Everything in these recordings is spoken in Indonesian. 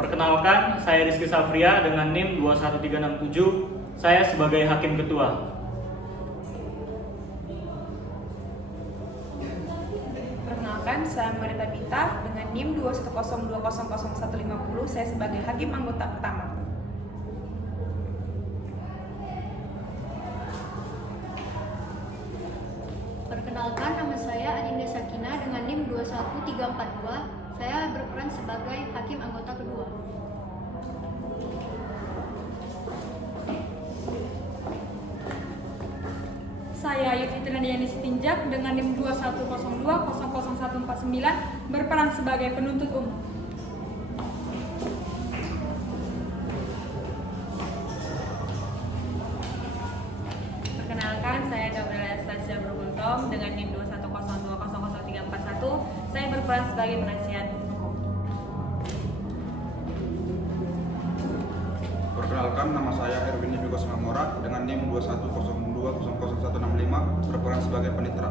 Perkenalkan, saya Rizky Safria dengan NIM 21367. Saya sebagai Hakim Ketua. Perkenalkan, saya Marita Bita dengan NIM 210200150. Saya sebagai Hakim Anggota Pertama. Perkenalkan, nama saya Adinda Sakina dengan NIM 21342. Saya berperan sebagai Hakim Anggota Kedua. Saya Yovitri Nadiani Sitinjak dengan NIM 210200149 berperan sebagai penuntut umum. Perkenalkan, saya Gabriela Stasia Berguntom dengan NIM 210200341. Saya berperan sebagai penasihat hukum. Perkenalkan, nama saya Erwin Nibiko Semamora dengan NIM 210200165 berperan sebagai penitra.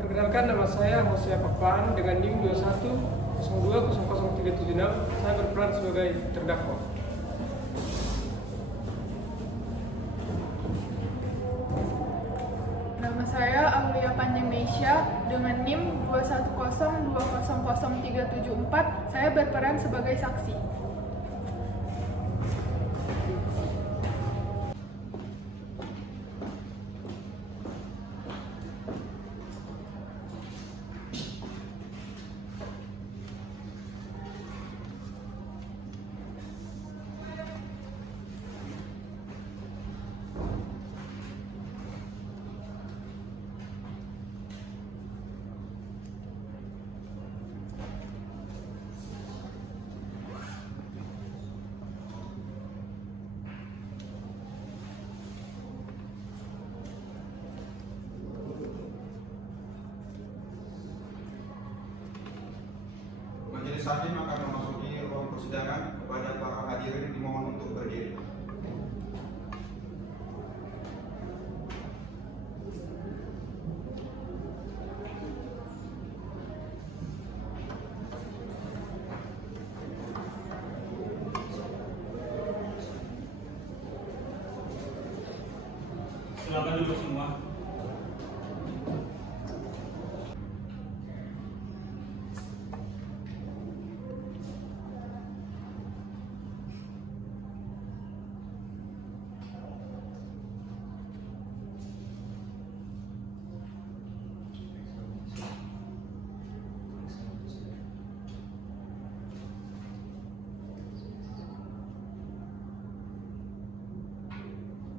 Perkenalkan, nama saya Hosea Papan dengan NIM 210200376. Saya berperan sebagai terdakwa. Nama saya Aulia Panjang Meisya dengan NIM 210200374. Saya berperan sebagai saksi. Majelis Hakim akan memasuki ruang persidangan. Kepada para hadirin dimohon untuk berdiri. Silakan duduk semua.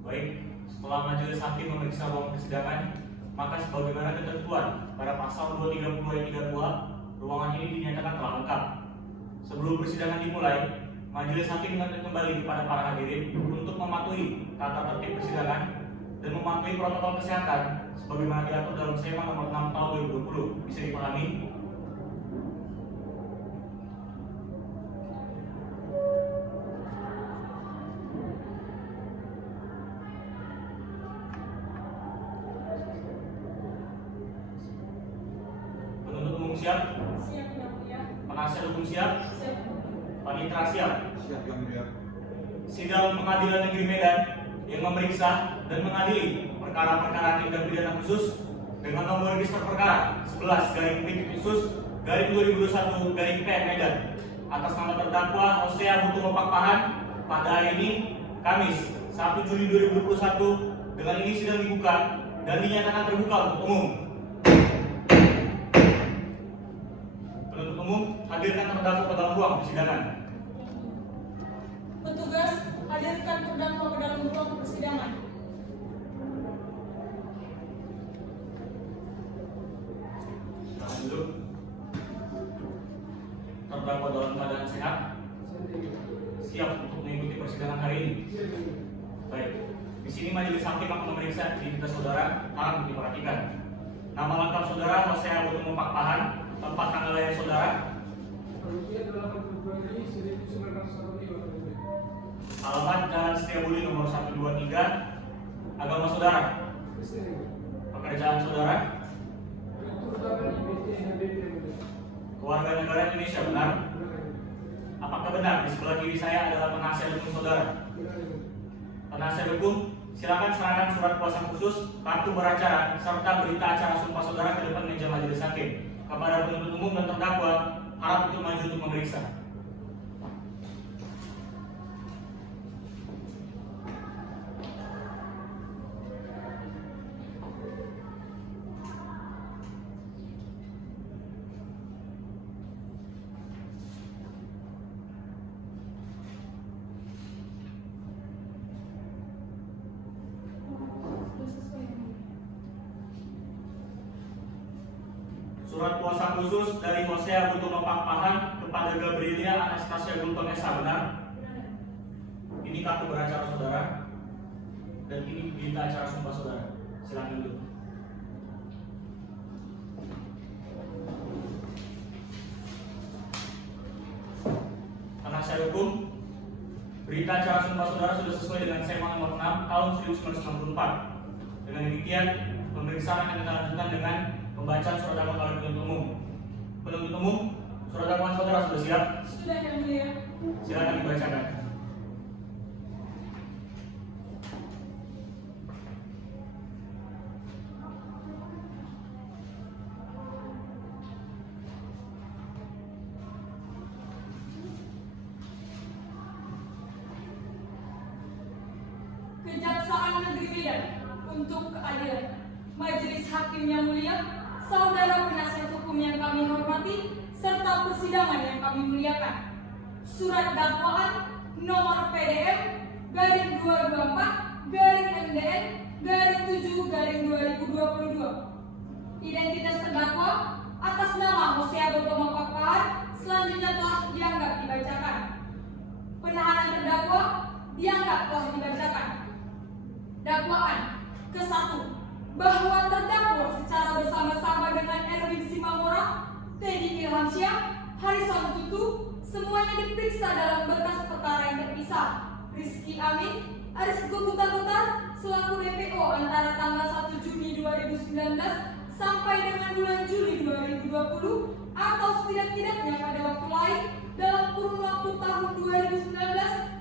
Baik, setelah majelis hakim memeriksa ruang persidangan, maka sebagaimana ketentuan pada pasal 230 ayat 32, ruangan ini dinyatakan telah lengkap. Sebelum persidangan dimulai, majelis hakim mengingatkan kembali kepada para hadirin untuk mematuhi tata tertib persidangan dan mematuhi protokol kesehatan sebagaimana diatur dalam SEMA nomor 6 tahun 2020. Bisa dipahami? Penuntut umum siap? Siap, Yang Mulia. Penasihat hukum siap? Siap. Panitera siap? Siap Yang Mulia. Sidang Pengadilan Negeri Medan yang memeriksa dan mengadili perkara-perkara tindak pidana khusus dengan nomor register perkara 11/2021/P Medan atas nama terdakwa Hosea Butuh Pakpahan pada hari ini Kamis 1 Juli 2021. Dengan ini sidang dibuka dan dinyatakan terbuka untuk umum. Penuntut umum, hadirkan terdakwa ke dalam ruang persidangan. Petugas, hadirkan terdakwa ke dalam ruang persidangan. Silakan duduk. Terdakwa dalam keadaan sehat, siap untuk mengikuti persidangan hari ini. Baik, di sini majelis hakim akan memeriksa identitas saudara. Harap diperhatikan. Nama lengkap saudara Hosea Butuh Pakpahan, tempat tanggal lahir saudara. 8 Februari 1945. Alamat Jalan Setiabudi nomor 123. Agama saudara. Kristen. Pekerjaan saudara. Direktur Utama IBT Kewarganegaraan Indonesia benar? Apakah benar di sebelah kiri saya adalah penasihat hukum saudara? Penasihat hukum, silakan serahkan surat kuasa khusus, kartu beracara, serta berita acara sumpah saudara ke depan meja majelis hakim. Kepada penuntut umum dan terdakwa, harap untuk maju untuk memeriksa. Surat kuasa khusus dari Hosea Butono Pakpahan kepada Gabrielia Anastasia Gultom Esa benar? Ini kartu beracara saudara dan ini berita acara sumpah saudara. Silakan duduk. Penasihat hukum, berita acara sumpah saudara sudah sesuai dengan SEMA nomor 6 tahun 1994. Dengan demikian, pemeriksaan akan kita lanjutkan dengan pembacaan surat dakwaan oleh penuntut umum. Penuntut umum, surat dakwaan saudara sudah siap? Sudah, Yang Mulia. Silakan dibacakan. Kejaksaan Negeri Medan untuk keadilan. Majelis Hakim yang mulia, saudara penasihat hukum yang kami hormati, serta persidangan yang kami muliakan. Surat dakwaan nomor PDM /224 MDN /7/2022. Identitas terdakwa atas nama Hosea Butono Pakpahan selanjutnya telah dianggap dibacakan. Penahanan terdakwa dianggap telah dibacakan. Dakwaan ke-1, bahwa terdakwa secara bersama-sama dengan Erwin Simamora, Teddy Ilhamsyah, Harison Tutu, semuanya diperiksa dalam berkas perkara yang terpisah. Rizky Amin, Aris Gutar selaku DPO antara tanggal 1 Juni 2019 sampai dengan bulan Juli 2020 atau setidak-tidaknya pada waktu lain dalam kurun waktu tahun 2019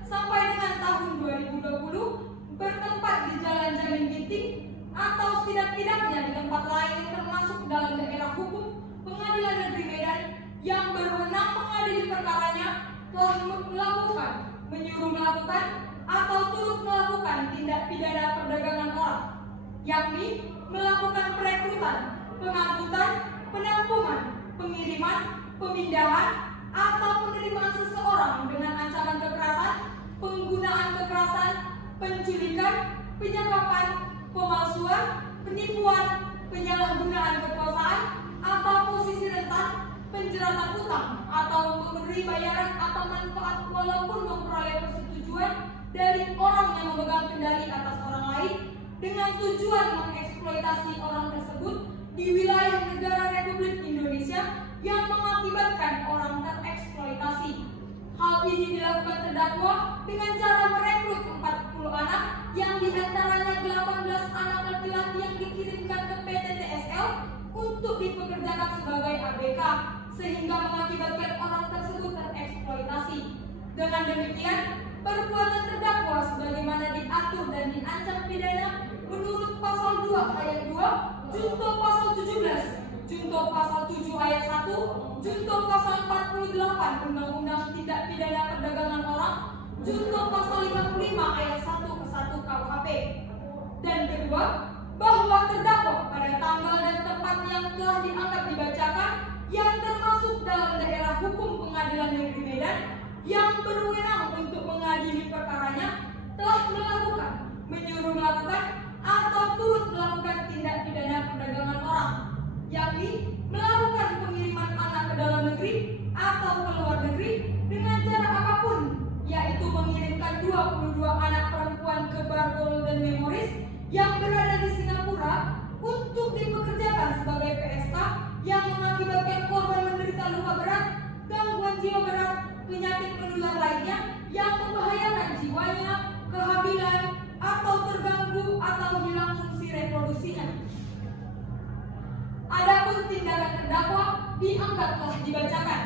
sampai dengan tahun 2020 bertempat di Jalan Jamin Ginting atau setidak-tidaknya di tempat lain yang termasuk dalam daerah hukum Pengadilan Negeri Medan yang berwenang mengadili perkaranya telah melakukan, menyuruh melakukan, atau turut melakukan tindak pidana perdagangan orang, yakni melakukan perekrutan, pengangkutan, penampungan, pengiriman, pemindahan, atau penerimaan seseorang dengan ancaman kekerasan, penggunaan kekerasan, penculikan, penyekapan, pemalsuan, penipuan, penyalahgunaan kekuasaan, atau posisi rentan, penjeratan utang, atau memberi bayaran atau manfaat walaupun memperoleh persetujuan dari orang yang memegang kendali atas orang lain dengan tujuan mengeksploitasi orang tersebut di wilayah negara Republik Indonesia yang mengakibatkan orang tereksploitasi. Hal ini dilakukan terdakwa dengan cara merekrut 40 anak yang diantaranya 18 anak laki-laki yang dikirimkan ke PT TSL untuk dipekerjakan sebagai ABK sehingga mengakibatkan orang tersebut tereksploitasi. Dengan demikian, perbuatan terdakwa sebagaimana diatur dan diancam pidana menurut pasal 2 ayat 2, junto pasal 17, junto pasal 7 ayat 1, junto pasal 48 Undang-Undang Tindak Pidana Perdagangan Orang, junto pasal 55 ayat 1 ke 1 KUHP. Dan kedua, bahwa terdakwa pada tanggal dan tempat yang telah dianggap dibacakan yang termasuk dalam daerah hukum Pengadilan Negeri Medan yang berwenang untuk mengadili perkaranya telah melakukan, menyuruh melakukan, atau turut melakukan tindak pidana perdagangan orang, yakni melakukan pengiriman anak ke dalam negeri atau ke luar negeri dengan cara apapun, yaitu mengirimkan 22 anak perempuan ke Bar Golden Memories yang berada di Singapura untuk dipekerjakan sebagai PSK yang mengakibatkan korban menderita luka berat, gangguan jiwa berat, penyakit menular lainnya yang membahayakan jiwanya, kehamilan, atau terganggu atau hilang fungsi reproduksi tindakan terdakwa dianggap telah dibacakan.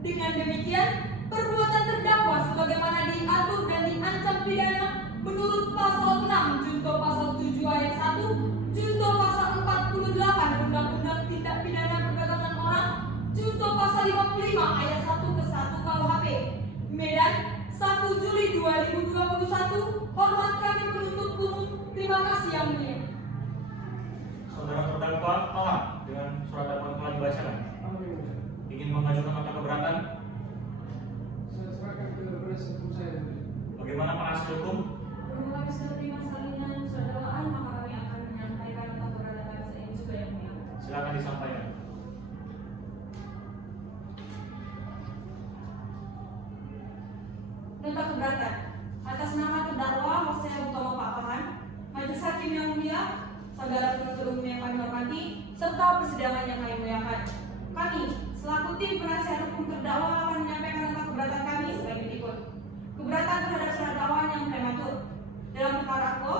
Dengan demikian, perbuatan terdakwa sebagaimana diatur dan diancam pidana menurut pasal 6 junto pasal 7 ayat 1, junto pasal 48 Undang-Undang Tindak Pidana Perdagangan Orang, junto pasal 55 ayat 1 ke 1 KUHP. Medan, 1 Juli 2021. Hormat kami penuntut umum. Terima kasih yang mulia. Saudara terdakwa paham dengan surat dakwaan telah dibacakan? Ingin mengajukan nota keberatan? Saya serahkan ke penasihat hukum saya. Bagaimana penasihat hukum? Berhubung kami sudah terima salinan surat dakwaan, maka kami akan menyampaikan nota keberatan kami ini juga yang mulia. Silakan disampaikan. Nota keberatan atas nama terdakwa Hosea Hutomo Papahan, Majelis Hakim yang mulia, saudara penuntut umum yang kami hormati, serta persidangan yang kami muliakan. Kami selaku tim penasihat hukum terdakwa akan menyampaikan nota keberatan kami sebagai berikut. Keberatan terhadap surat dakwaan yang prematur. Dalam perkara Akbo,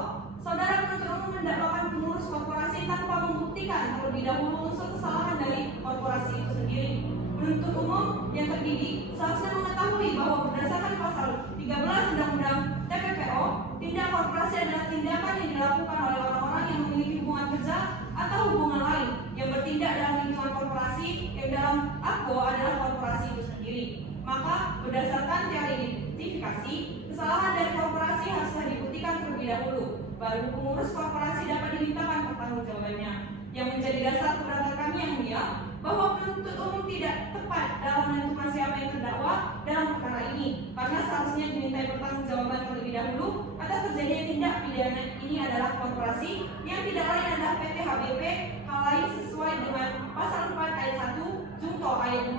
saudara penuntut umum mendakwakan pengurus korporasi tanpa membuktikan terlebih dahulu unsur kesalahan dari korporasi itu sendiri. Penuntut umum yang terdidik seharusnya mengetahui bahwa berdasarkan pasal 13 Undang-Undang TPPO, tindak korporasi adalah tindakan yang dilakukan oleh orang-orang yang memiliki hubungan kerja atau hubungan lain yang bertindak dalam lingkungan korporasi yang dalam Akbo adalah korporasi itu sendiri. Maka berdasarkan teori identifikasi, kesalahan dari korporasi haruslah dibuktikan terlebih dahulu, baru pengurus korporasi dapat dimintakan pertanggungjawabannya. Yang menjadi dasar keberatan kami yang mulia, bahwa penuntut umum tidak tepat dalam menentukan siapa yang terdakwa dalam perkara ini, karena seharusnya dimintai pertanggungjawaban terlebih dahulu atas terjadinya tindak pidana ini adalah korporasi yang tidak lain adalah PT HBP hal lain sesuai dengan pasal 4 ayat 1 junto ayat 2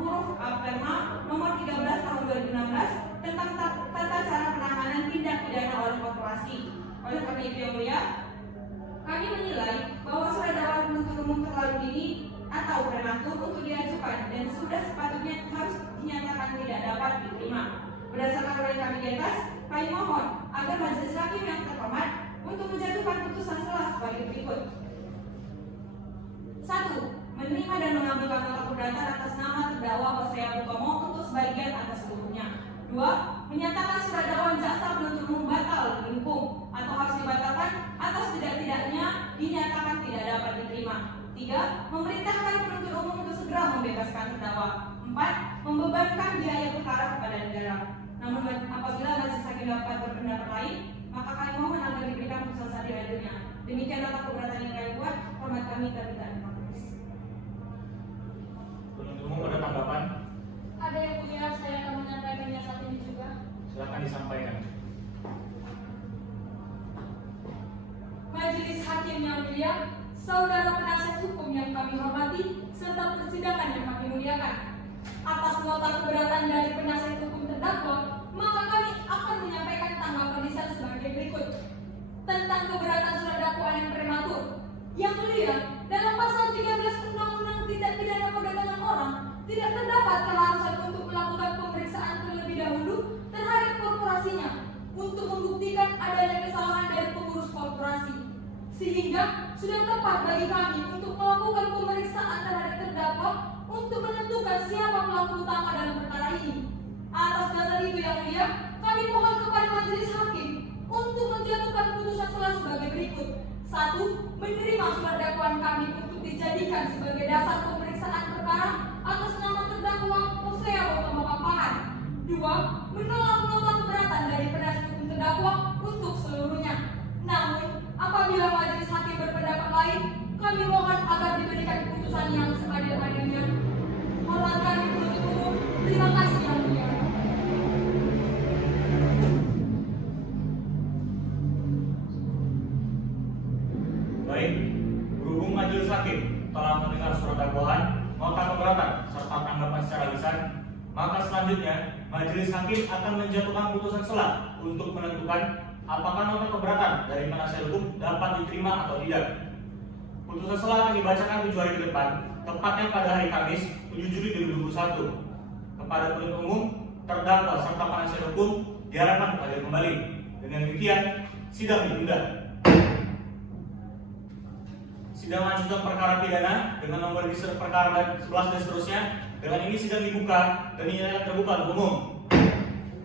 huruf A Perma nomor 13 tahun 2016 tentang tata cara penanganan tindak pidana oleh korporasi. Oleh karena itu yang mulia, kami menilai bahwa surat dakwaan penuntut umum terlalu dini atau prematur untuk diajukan dan sudah sepatutnya harus dinyatakan tidak dapat diterima. Berdasarkan uraian kami di atas, kami mohon agar majelis hakim yang terhormat untuk menjatuhkan putusan selah sebagai berikut. 1. Menerima dan mengabulkan nota keberatan atas nama terdakwa Hosea Hutomo untuk sebagian atau seluruhnya. 2. Menyatakan surat dakwaan jaksa penuntut umum batal demi hukum atau harus dibatalkan atau setidak-tidaknya dinyatakan tidak dapat diterima. 3. Memerintahkan penuntut umum untuk segera membebaskan terdakwa. 4. Membebankan biaya perkara kepada negara. Namun apabila majelis hakim dapat berpendapat lain, maka kami mohon agar diberikan putusan seadil-adilnya. Demikian nota keberatan yang kami buat. Hormat kami terlibat. Penuntut umum ada tanggapan? Ada yang mulia, saya akan menyampaikannya saat ini juga. Silakan disampaikan. Majelis hakim yang mulia, saudara penasihat hukum yang kami hormati, serta persidangan yang kami muliakan. Atas nota keberatan dari penasihat hukum terdakwa, maka kami akan menyampaikan tanggapan lisan sebagai berikut. Tentang keberatan surat dakwaan yang prematur. Yang mulia, dalam pasal 13 Undang-Undang Tindak Pidana Perdagangan Orang, tidak terdapat keharusan untuk melakukan pemeriksaan terlebih dahulu terhadap korporasinya untuk membuktikan adanya kesalahan dari pengurus korporasi. Sehingga sudah tepat bagi kami untuk melakukan pemeriksaan terhadap terdakwa untuk menentukan siapa pelaku utama dalam perkara ini. Atas dasar itu yang mulia, kami mohon kepada majelis hakim untuk menjatuhkan putusan selah sebagai berikut. 1. Menerima surat dakwaan kami untuk dijadikan sebagai dasar pemeriksaan perkara atas nama terdakwa Hosea Hutomo Papahan. 2. Menolak nota keberatan dari penasihat hukum terdakwa untuk seluruhnya. Namun, apabila majelis hakim berpendapat lain, kami mohon agar diberikan putusan yang seadil-adilnya. Hormat kami penuntut umum. Terima kasih yang mulia. Baik, berhubung majelis hakim telah mendengar surat dakwaan, nota keberatan serta tanggapan secara lisan, maka selanjutnya majelis hakim akan menjatuhkan putusan selah untuk menentukan apakah nota keberatan dari penasihat hukum dapat diterima atau tidak. Putusan selah akan dibacakan 7 hari ke depan, tepatnya pada hari Kamis 7 Juli 2021. Kepada penuntut umum, terdakwa serta penasihat hukum diharapkan hadir kembali. Dengan demikian, sidang ditunda. sidang lanjutan perkara pidana dengan nomor register perkara 11 dan seterusnya. Dengan ini sidang dibuka dan dinyatakan terbuka untuk umum.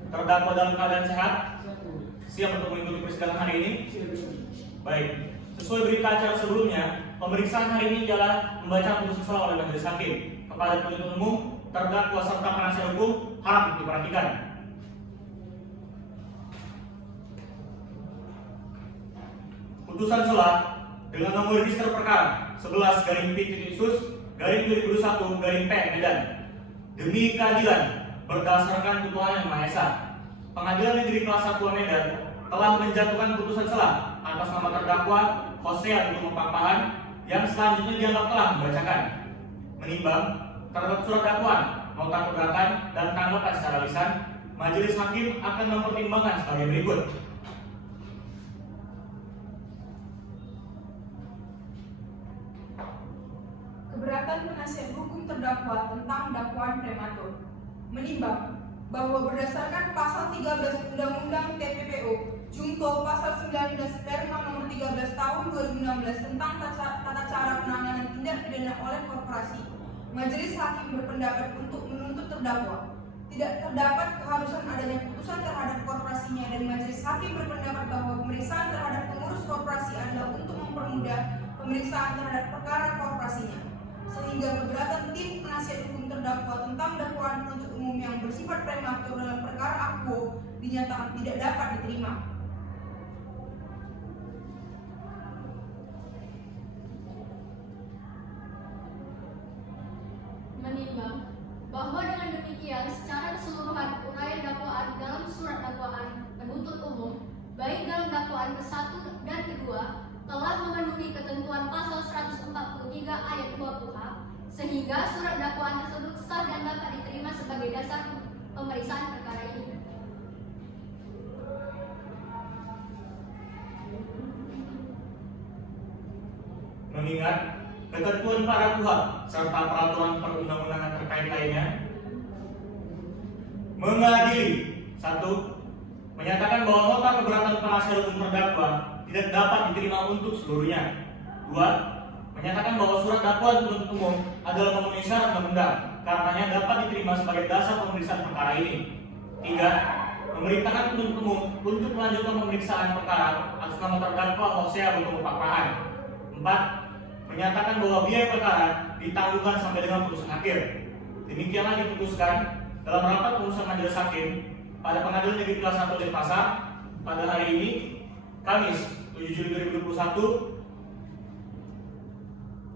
Terdakwa dalam keadaan sehat, siap untuk mengikuti persidangan hari ini? Baik, sesuai berita acara sebelumnya, pemeriksaan hari ini adalah membaca putusan selah oleh majelis hakim. Kepada penuntut umum, terdakwa serta penasihat hukum harap diperhatikan. Putusan selah dengan nomor register perkara 11/P.Sus/2021/P Medan. Demi keadilan berdasarkan Ketuhanan Yang Maha Esa, Pengadilan Negeri Kelas 1 Medan telah menjatuhkan putusan selah atas nama terdakwa Hosea Budi Papahan yang selanjutnya dianggap telah membacakan, menimbang terhadap surat dakwaan, nota keberatan dan tanggapan secara lisan. Majelis hakim akan mempertimbangkan sebagai berikut. Keberatan penasihat hukum terdakwa tentang dakwaan prematur. Menimbang bahwa berdasarkan pasal 13 Undang-Undang TPPO Junto pasal 19 Perma nomor 13 tahun 2016 tentang tata cara penanganan tindak pidana oleh korporasi, majelis hakim berpendapat untuk menuntut terdakwa tidak terdapat keharusan adanya putusan terhadap korporasinya, dan majelis hakim berpendapat bahwa pemeriksaan terhadap pengurus korporasi adalah untuk mempermudah pemeriksaan terhadap perkara korporasinya, sehingga keberatan tim penasihat hukum terdakwa tentang dakwaan penuntut umum yang bersifat prematur dalam perkara akuo dinyatakan tidak dapat diterima. Menimbang bahwa dengan demikian secara keseluruhan uraian dakwaan dalam surat dakwaan penuntut umum baik dalam dakwaan ke-1 dan kedua telah memenuhi ketentuan pasal 143 ayat 2 KUHP, sehingga surat dakwaan tersebut sah dan dapat diterima sebagai dasar pemeriksaan perkara ini. Mengingat ketentuan para KUHP serta peraturan perundang-undangan terkait lainnya, mengadili 1. Menyatakan bahwa nota keberatan penasihat hukum terdakwa tidak dapat diterima untuk seluruhnya. 2. Menyatakan bahwa surat dakwaan penuntut umum adalah memenuhi syarat undang-undang, karenanya dapat diterima sebagai dasar pemeriksaan perkara ini. 3. Memerintahkan penuntut umum untuk melanjutkan pemeriksaan perkara atas nama terdakwa Hosea Budi Papahan. 4. Menyatakan bahwa biaya perkara ditangguhkan sampai dengan putusan akhir. Demikianlah diputuskan dalam rapat putusan majelis hakim pada Pengadilan Negeri Kelas 1 Denpasar pada hari ini, Kamis 7 Juli 2021,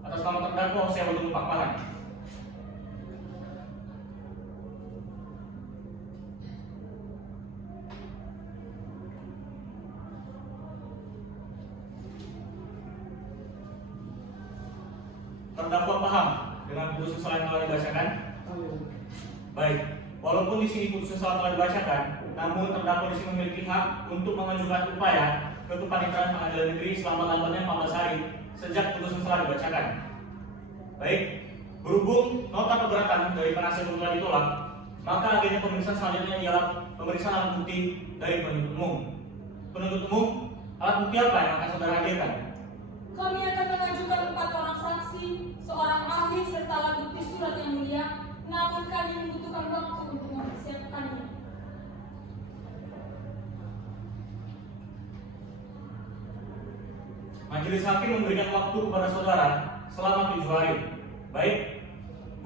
atas nama terdakwa Hosea Budi Papahan. Terdakwa paham dengan putusan selah yang telah dibacakan? Baik, walaupun di sini putusan selah telah dibacakan, namun terdakwa di sini memiliki hak untuk mengajukan upaya ke kepaniteraan Pengadilan Negeri selambat-lambatnya 14 hari sejak putusan selah dibacakan. Baik, berhubung nota keberatan dari penasihat hukum telah ditolak, maka agenda pemeriksaan selanjutnya ialah pemeriksaan alat bukti dari penuntut umum. Penuntut umum, alat bukti apa yang akan saudara hadirkan? Kami akan mengajukan 4 orang saksi, seorang ahli serta alat bukti surat yang mulia, namun kami membutuhkan waktu untuk mempersiapkannya. Majelis hakim memberikan waktu kepada saudara selama 7 hari. Baik,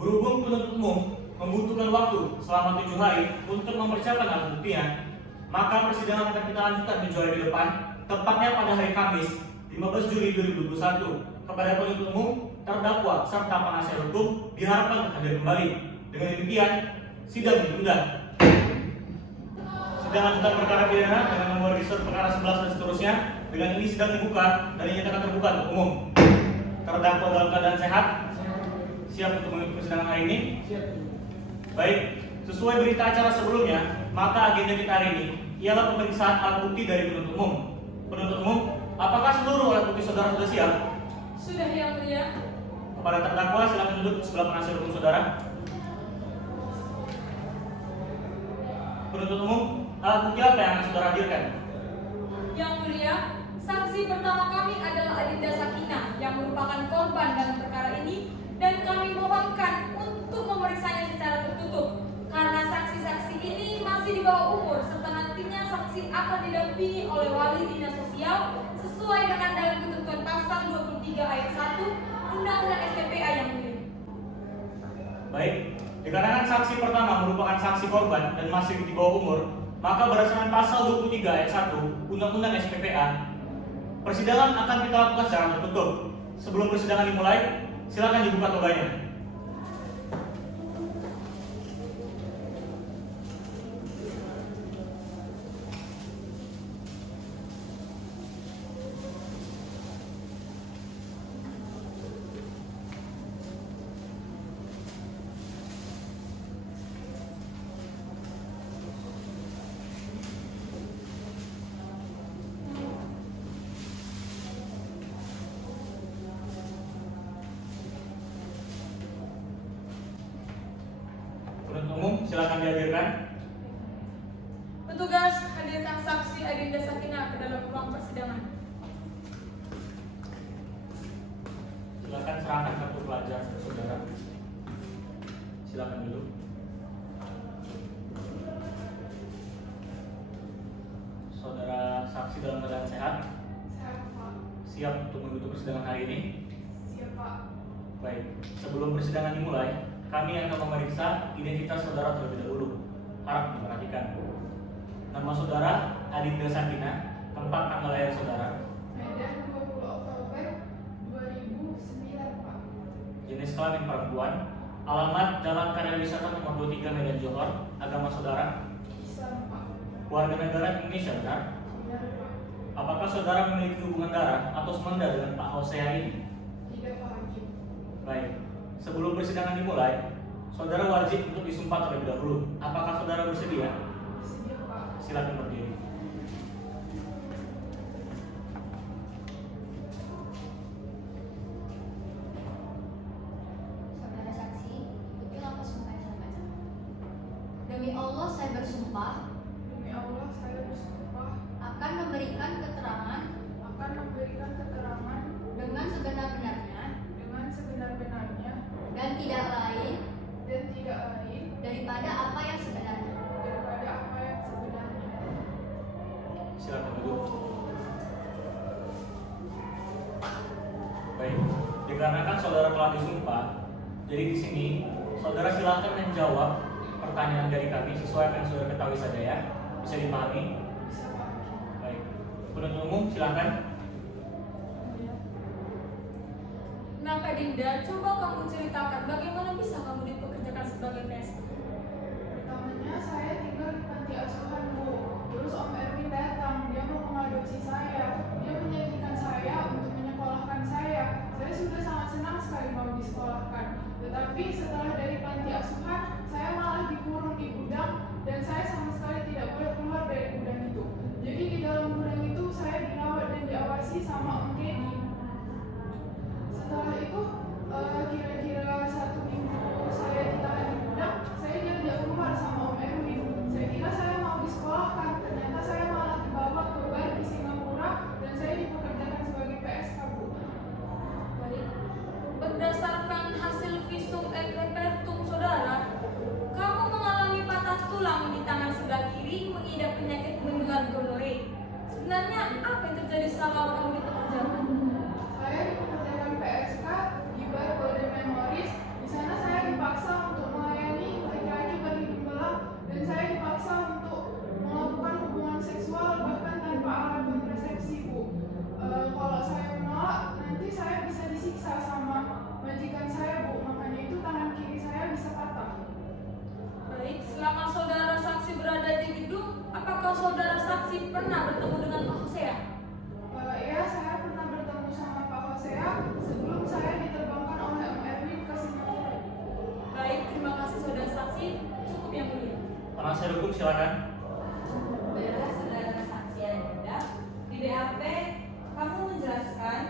berhubung penuntut umum membutuhkan waktu selama 7 hari untuk mempersiapkan alat buktinya, maka persidangan akan kita lanjutkan 7 hari ke depan, tepatnya pada hari Kamis 15 Juli 2021. Kepada penuntut umum, terdakwa serta penasihat hukum diharapkan untuk hadir kembali. Dengan demikian, sidang ditunda. Sidang lanjutan perkara pidana dengan nomor register perkara 11 dan seterusnya. Dengan ini sidang dibuka dan dinyatakan terbuka untuk umum. Terdakwa dalam keadaan sehat, siap untuk mengikuti persidangan hari ini? Baik, sesuai berita acara sebelumnya, maka agenda kita hari ini ialah pemeriksaan alat bukti dari penuntut umum. Penuntut umum, apakah seluruh alat bukti saudara sudah siap? Sudah, yang mulia. Kepada terdakwa, silakan duduk sebelah penasihat hukum saudara. Penuntut umum, alat bukti apa yang akan saudara hadirkan? Yang mulia, saksi pertama kami adalah Adinda Sakinah yang merupakan didampingi oleh wali dinas sosial sesuai dengan dalam ketentuan pasal 23 ayat 1 Undang-Undang STPA yang mulia. Baik, dikarenakan saksi pertama merupakan saksi korban dan masih di bawah umur, maka berdasarkan pasal 23 ayat 1 Undang-Undang SPPA, persidangan akan kita lakukan secara tertutup. Sebelum persidangan dimulai, silakan dibuka toganya. Penuntut umum, silakan dihadirkan. Petugas, hadirkan saksi Adinda Sakinah ke dalam ruang persidangan. Silakan serahkan kartu pelajar saudara. Silakan duduk. Saudara saksi dalam keadaan sehat? Sehat, Pak. Siap untuk mengikuti persidangan hari ini? Siap, Pak. Baik, sebelum persidangan dimulai, kami akan memeriksa identitas saudara terlebih dahulu. Harap diperhatikan. Nama saudara Adinda Sakinah, tempat tanggal lahir saudara, Medan 20 Oktober 2009, Pak. jenis kelamin perempuan, alamat Jalan Karya Wisata nomor 23 Medan Johor, agama saudara, Islam, Pak. warga negara Indonesia benar? Benar, Pak. Apakah saudara memiliki hubungan darah atau semenda dengan Pak Hosea ini? Tidak, Pak Hakim. Baik, sebelum persidangan dimulai, saudara wajib untuk disumpah terlebih dahulu. Apakah saudara bersedia? Bersedia, Pak. Silakan berdiri. Saudara saksi, ikuti lafaz sumpah yang saya bacakan. Demi Allah saya bersumpah Demi Allah, saya bersumpah akan memberikan keterangan akan memberikan keterangan dengan sebenar-benarnya dengan sebenar-benarnya dan tidak lain daripada apa yang sebenarnya. Silakan duduk. Baik, dikarenakan saudara telah disumpah, jadi di sini saudara silakan menjawab pertanyaan dari kami sesuai apa yang saudara ketahui saja ya. Bisa dipahami? Bisa, Pak Hakim. Baik, penuntut umum silakan. Nah, Kak Dinda, coba kamu ceritakan bagaimana bisa kamu dipekerjakan sebagai PSK. Pertamanya saya tinggal di panti asuhan, Bu. Terus Om Erwin datang, dia mau mengadopsi saya. Dia menjanjikan saya untuk menyekolahkan saya. Saya sudah sangat senang sekali mau disekolahkan. Tetapi setelah dari panti asuhan, saya malah dikurung di gudang dan saya sama sekali tidak boleh keluar dari gudang itu. Jadi di dalam gudang itu saya dirawat dan diawasi sama Om Deddy. Setelah itu kira-kira 1 minggu saya ditahan di gudang, saya diajak keluar sama Om Erwin. Saya kira saya mau disekolahkan, ternyata saya malah dibawa ke bar di Singapura dan saya dipekerjakan sebagai PSK, Bu. Baik. Berdasarkan hasil visum et repertum saudara, kamu mengalami patah tulang di tangan sebelah kiri mengidap penyakit menular gonore. Sebenarnya apa yang terjadi selama kamu dipekerjakan? Saya dipekerjakan PSK di bar Golden Memories. Di sana saya dipaksa untuk melayani laki-laki berhidung belang dan saya dipaksa untuk melakukan hubungan seksual bahkan tanpa alat kontrasepsi, Bu. Kalau saya menolak, nanti saya bisa disiksa sama majikan saya, Bu. Makanya itu tangan kiri saya bisa patah. Baik, selama saudara saksi berada di gedung, apakah saudara saksi pernah bertemu dengan Pak Hosea? Ya, saya pernah bertemu sama Pak Hosea sebelum saya diterbangkan oleh Om Erwin ke Singapura. Baik, terima kasih saudara saksi. Cukup yang mulia. Penasihat hukum silakan. Saudara saksi Adinda, di BAP kamu menjelaskan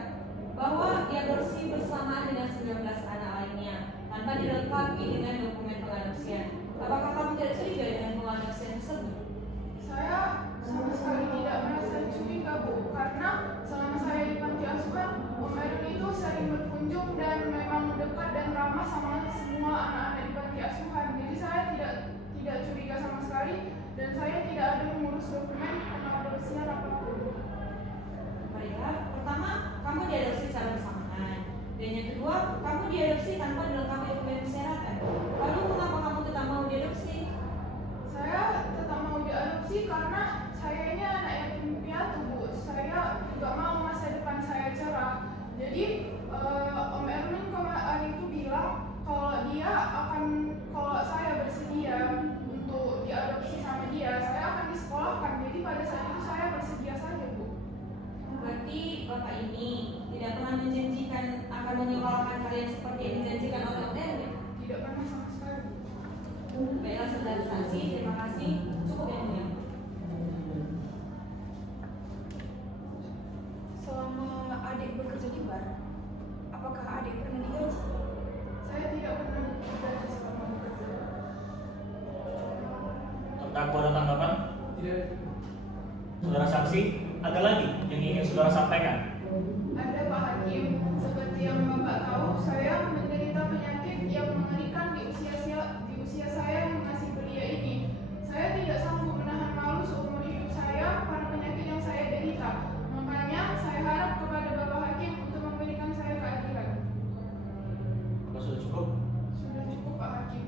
bahwa diadopsi bersama dengan 19 anak lainnya tanpa dilengkapi dengan dokumen pengadopsian. Apakah kamu tidak curiga dengan pengadopsian tersebut? Saya sama sekali tidak merasa curiga, Bu, karena selama saya di panti asuhan, Om Erwin itu sering berkunjung dan memang dekat dan ramah sama semua anak-anak di panti asuhan. Jadi saya tidak curiga sama sekali dan saya tidak ada mengurus dokumen pengadopsian pengadopsian apapun. Baiklah, pertama, kamu diadopsi secara bersamaan. Dan yang kedua, kamu diadopsi tanpa dilengkapi dokumen persyaratan. Lalu mengapa kamu tetap mau diadopsi? Saya tetap mau diadopsi karena saya ini anak yatim piatu, Bu. Saya juga mau masa depan saya cerah. Jadi Om Erwin kemarin itu bilang kalau saya bersedia untuk diadopsi sama dia, saya akan disekolahkan. Jadi pada saat itu saya bersedia saja, Bu. Berarti Bapak ini tidak pernah menjanjikan akan menyekolahkan kalian seperti yang dijanjikan oleh Om Erwin? Tidak pernah sama sekali. Baiklah, saudara saksi, terima kasih. Cukup yang mulia. Selama adik bekerja di bar, apakah adik pernah digaji? Saya tidak pernah digaji selama bekerja. Terdakwa ada tanggapan? Tidak. Saudara saksi, ada lagi yang ingin saudara sampaikan? Ada Pak Hakim, seperti yang Bapak tahu, saya menderita penyakit yang mengerikan di usia saya yang masih belia ini. Saya tidak sanggup menahan malu seumur hidup saya karena penyakit yang saya derita. Makanya saya harap kepada Bapak Hakim untuk memberikan saya keadilan. Apa sudah cukup? Sudah cukup Pak Hakim.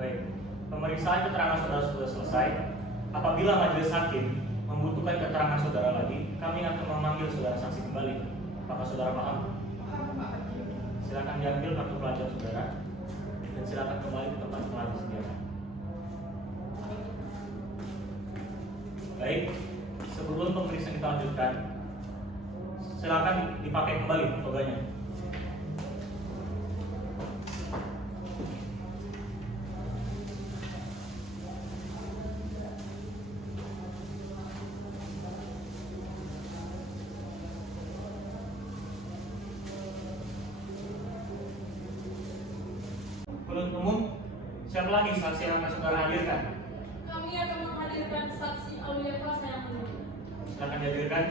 Baik, pemeriksaan keterangan saudara sudah selesai. Apabila majelis hakim membutuhkan keterangan saudara lagi, kami akan memanggil saudara saksi kembali. Apakah saudara paham? Paham Pak Hakim. Silakan diambil kartu pelajar saudara dan silakan kembali ke tempat telah disediakan. Baik, sebelum pemeriksaan kita lanjutkan, silakan dipakai kembali toganya. Penuntut umum, siapa lagi saksi yang akan saudara hadirkan? Kami akan menghadirkan saksi Aulia Fasa yang mulia. Silakan dihadirkan.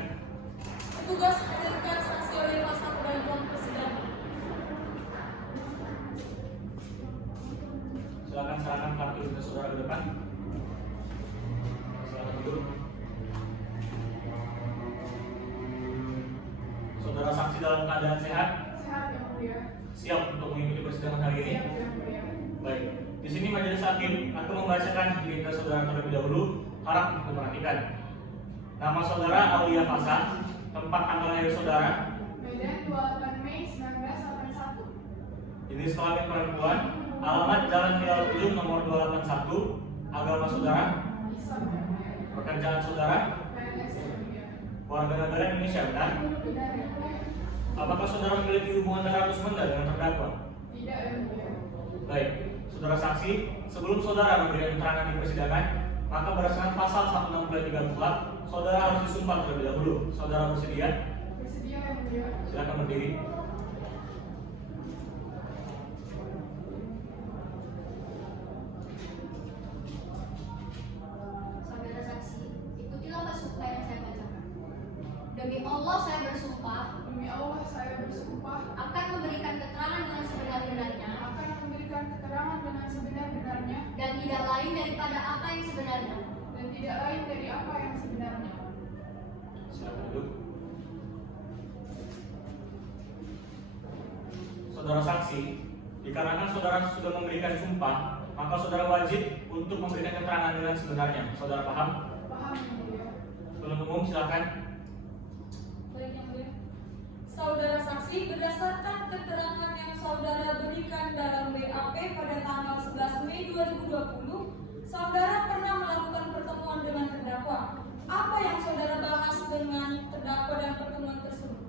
Petugas hadirkan saksi Aulia Fasa dan ruang persidangan. Silakan serahkan kartu identitas saudara ke depan. Silakan duduk. Saudara saksi dalam keadaan sehat, Sehat yang mulia. siap untuk mengikuti persidangan hari ini. Siap yang mulia. Baik, di sini majelis hakim akan membacakan identitas saudara terlebih dahulu. Harap untuk diperhatikan. Nama saudara Aulia Fasa, tempat tanggal lahir saudara, Medan 28 Mei 1981. jenis kelamin perempuan, alamat Jalan Hilal Ujung nomor 281, agama saudara, Islam yang mulia. pekerjaan saudara, PNS yang mulia. warga negara Indonesia, benar? Benar yang mulia. Apakah saudara memiliki hubungan darah atau semenda dengan terdakwa? Tidak yang mulia. Baik, saudara saksi, sebelum saudara memberikan keterangan di persidangan, maka berdasarkan pasal 163 KUHP, saudara harus disumpah terlebih dahulu. Saudara bersedia? Bersedia yang mulia. Silakan berdiri. Saudara saksi, ikutilah sumpah yang saya bacakan. Demi Allah saya bersumpah Demi Allah saya bersumpah akan memberikan keterangan dengan sebenar-benarnya akan memberikan keterangan dengan sebenar-benarnya dan tidak lain daripada apa yang sebenarnya. dan tidak lain dari apa yang sebenarnya. Silakan duduk. Saudara saksi, dikarenakan saudara sudah memberikan sumpah, maka saudara wajib untuk memberikan keterangan dengan sebenarnya. Saudara paham? Paham yang mulia. Penuntut umum silakan. Baik yang mulia. Saudara saksi, berdasarkan keterangan yang saudara berikan dalam BAP pada tanggal 11 Mei 2020, saudara pernah melakukan pertemuan dengan terdakwa. Apa yang saudara bahas dengan terdakwa dan pertemuan tersebut?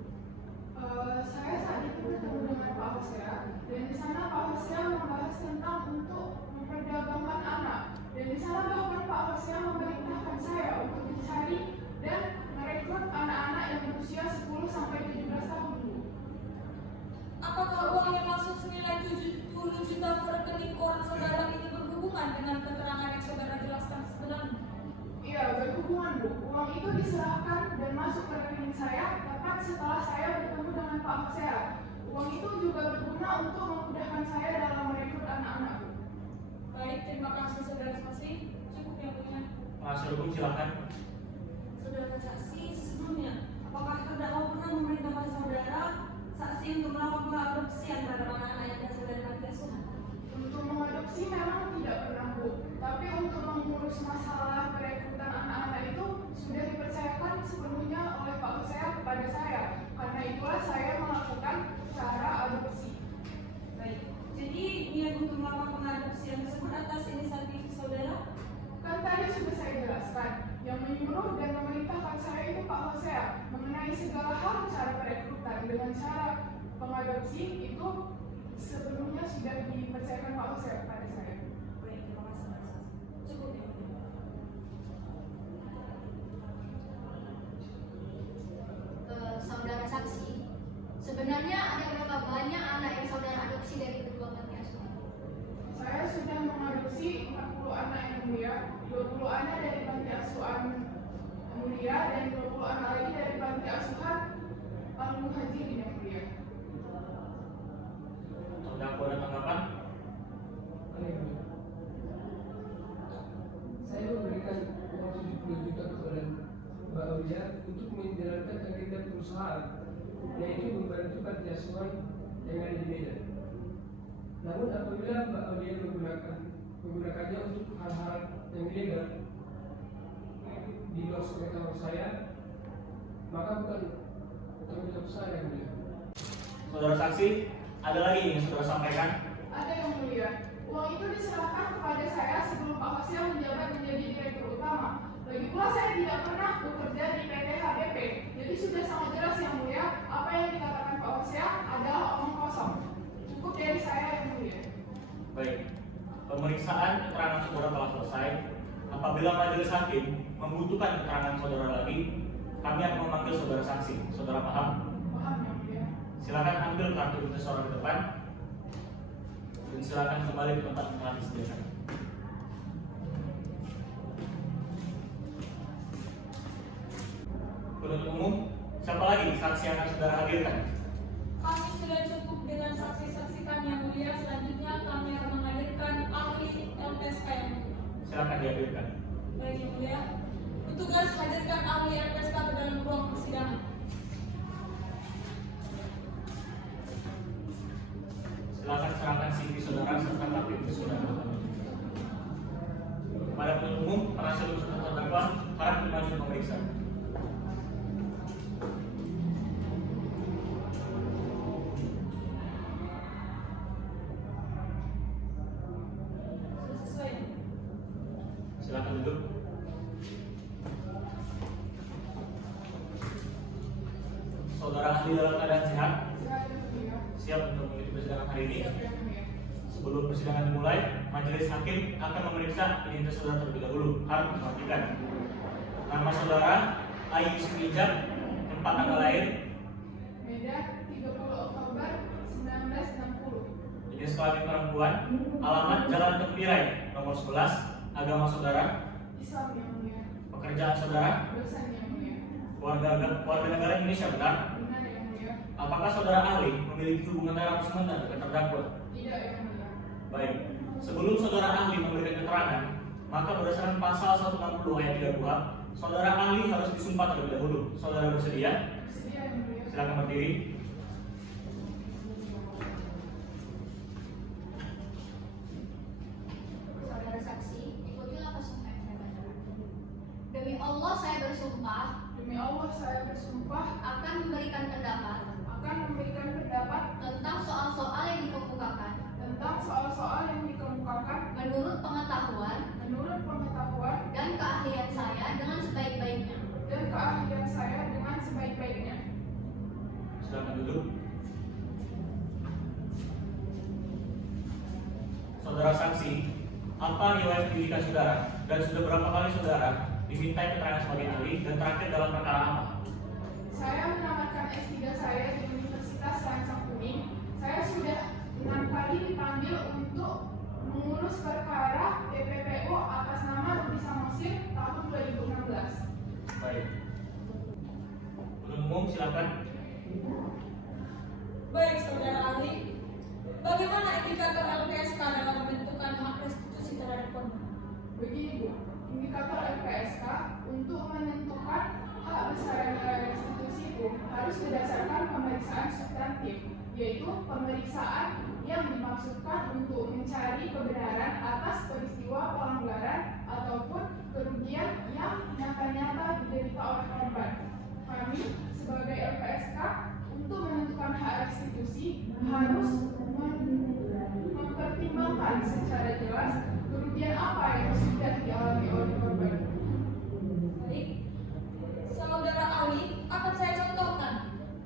Saya saat itu bertemu dengan Pak Hosea dan di sana Pak Hosea membahas tentang untuk memperdagangkan anak dan di sana bahkan Pak Hosea memerintahkan saya untuk mencari dan merekrut anak-anak yang berusia 10 sampai 17 tahun. Apakah uang yang masuk senilai 70 juta ke rekening koran saudara ini berhubungan dengan keterangan yang saudara jelaskan sebenarnya? Iya, berhubungan Bu. Uang itu diserahkan dan masuk ke rekening saya tepat setelah saya bertemu dengan Pak Hosea. Uang itu juga berguna untuk memudahkan saya dalam merekrut anak-anak Bu. Baik, terima kasih saudara saksi. Cukup yang mulia. Penasihat hukum silakan. Saudara pengadopsian terhadap anak-anak yang berasal dari panti asuhan? Untuk mengadopsi memang tidak pernah, Bu. Tapi untuk mengurus masalah perekrutan anak-anak itu sudah dipercayakan sepenuhnya oleh Pak Hosea kepada saya. Karena itulah saya melakukan cara adopsi. Baik, jadi niat untuk melakukan pengadopsian tersebut atas inisiatif saudara? Kan tadi sudah saya jelaskan, yang menyuruh dan memerintahkan saya itu Pak Hosea mengenai segala hal cara perekrutan dengan cara pengadopsi itu sepenuhnya sudah dipercayakan Pak Hosea kepada saya. Baik, terima kasih. Cukup ya. Saudara saksi, sebenarnya ada berapa banyak anak yang saudara adopsi dari kedua panti asuhan? Saya sudah mengadopsi 40 anak yang mulia, 20 anak dari panti asuhan mulia dan 20 anak lagi dari panti asuhan Al-Muhajirin yang mulia. Terdakwa ada tanggapan? Saya memberikan uang 70 juta kepada Mbak Aulia untuk menjalankan agenda perusahaan, yaitu membantu panti asuhan yang ada di Medan. Namun apabila Mbak Aulia menggunakannya untuk hal-hal yang ilegal di luar sepengetahuan saya, maka bukan tanggung jawab saya yang mulia. Saudara saksi, ada lagi yang saudara sampaikan? Ada yang mulia. Uang itu diserahkan kepada saya sebelum Pak Hosea menjabat menjadi direktur utama. Lagi pula saya tidak pernah bekerja di PT HBP. Jadi sudah sangat jelas yang mulia, apa yang dikatakan Pak Hosea adalah omong kosong. Cukup dari saya yang mulia. Baik, pemeriksaan keterangan saudara telah selesai. Apabila majelis hakim membutuhkan keterangan saudara lagi, kami akan memanggil saudara saksi. Saudara paham? Paham yang mulia? Silakan ambil kartu inti suara di depan dan silakan kembali ke tempat yang telah disediakan. Penuntut umum, siapa lagi saksi yang akan saudara hadirkan? Kami sudah cukup dengan saksi-saksi kami yang mulia. Selanjutnya kami akan menghadirkan ahli LPSK yang mulia. Silakan dihadirkan. Baik yang mulia. Petugas hadirkan ahli LPSK ke dalam ruang persidangan. Silakan serahkan CV saudara serta kartu inti saudara. Kepada penuntut umum, penasihat hukum serta terdakwa harap dimaju pemeriksaan. Sudah sesuai. Silakan duduk. Saudara ahli dalam keadaan sehat, Silakan yang mulia. siap untuk mengikuti persidangan hari ini. Siap yang mulia. Sebelum persidangan dimulai, majelis hakim akan memeriksa identitas saudara terlebih dahulu. Harap diperhatikan. Nama saudara Ayu Sukijab, tempat tanggal lahir, Medan 30 Oktober 1960. jenis kelamin perempuan, alamat Jalan Tempirai, nomor 11, agama saudara, Islam yang mulia. pekerjaan saudara, Dosen yang mulia. warga negara Indonesia benar. Benar yang mulia. Apakah saudara ahli memiliki hubungan darah sementara dengan terdakwa? Tidak yang mulia. Baik, sebelum saudara ahli memberikan keterangan, maka berdasarkan pasal 160 ayat 3 KUHP, saudara ahli harus disumpah terlebih dahulu. Saudara bersedia? Bersedia yang mulia. Silakan berdiri. Saudara saksi, ikutilah pesumpah yang saya bacakan. Demi Allah saya bersumpah Demi Allah saya bersumpah akan memberikan pendapat akan memberikan pendapat tentang soal-soal yang dikemukakan tentang soal-soal yang dikemukakan menurut pengetahuan dan keahlian saya dengan sebaik-baiknya. Silakan duduk. Saudara saksi, apa riwayat pendidikan saudara dan sudah berapa kali saudara dimintai keterangan sebagai ahli dan terakhir dalam perkara apa? Saya menamatkan S3 saya di Universitas Lancang Kuning. Saya sudah 6 kali dipanggil untuk mengurus perkara TPPO atas nama Rudi Samosir tahun 2016. Baik. Penuntut umum silakan. Baik saudara ahli. Bagaimana indikator LPSK dalam menentukan hak restitusi terhadap korban? Begini Bu, indikator LPSK untuk menentukan hak besaran nilai restitusi Bu harus berdasarkan pemeriksaan substantif. yaitu pemeriksaan yang dimaksudkan untuk mencari kebenaran atas peristiwa pelanggaran ataupun kerugian yang nyata-nyata diderita oleh korban. Kami sebagai LPSK untuk menentukan hak restitusi harus mempertimbangkan secara jelas kerugian apa yang sudah dialami oleh korban. Baik, saudara ahli akan saya contohkan.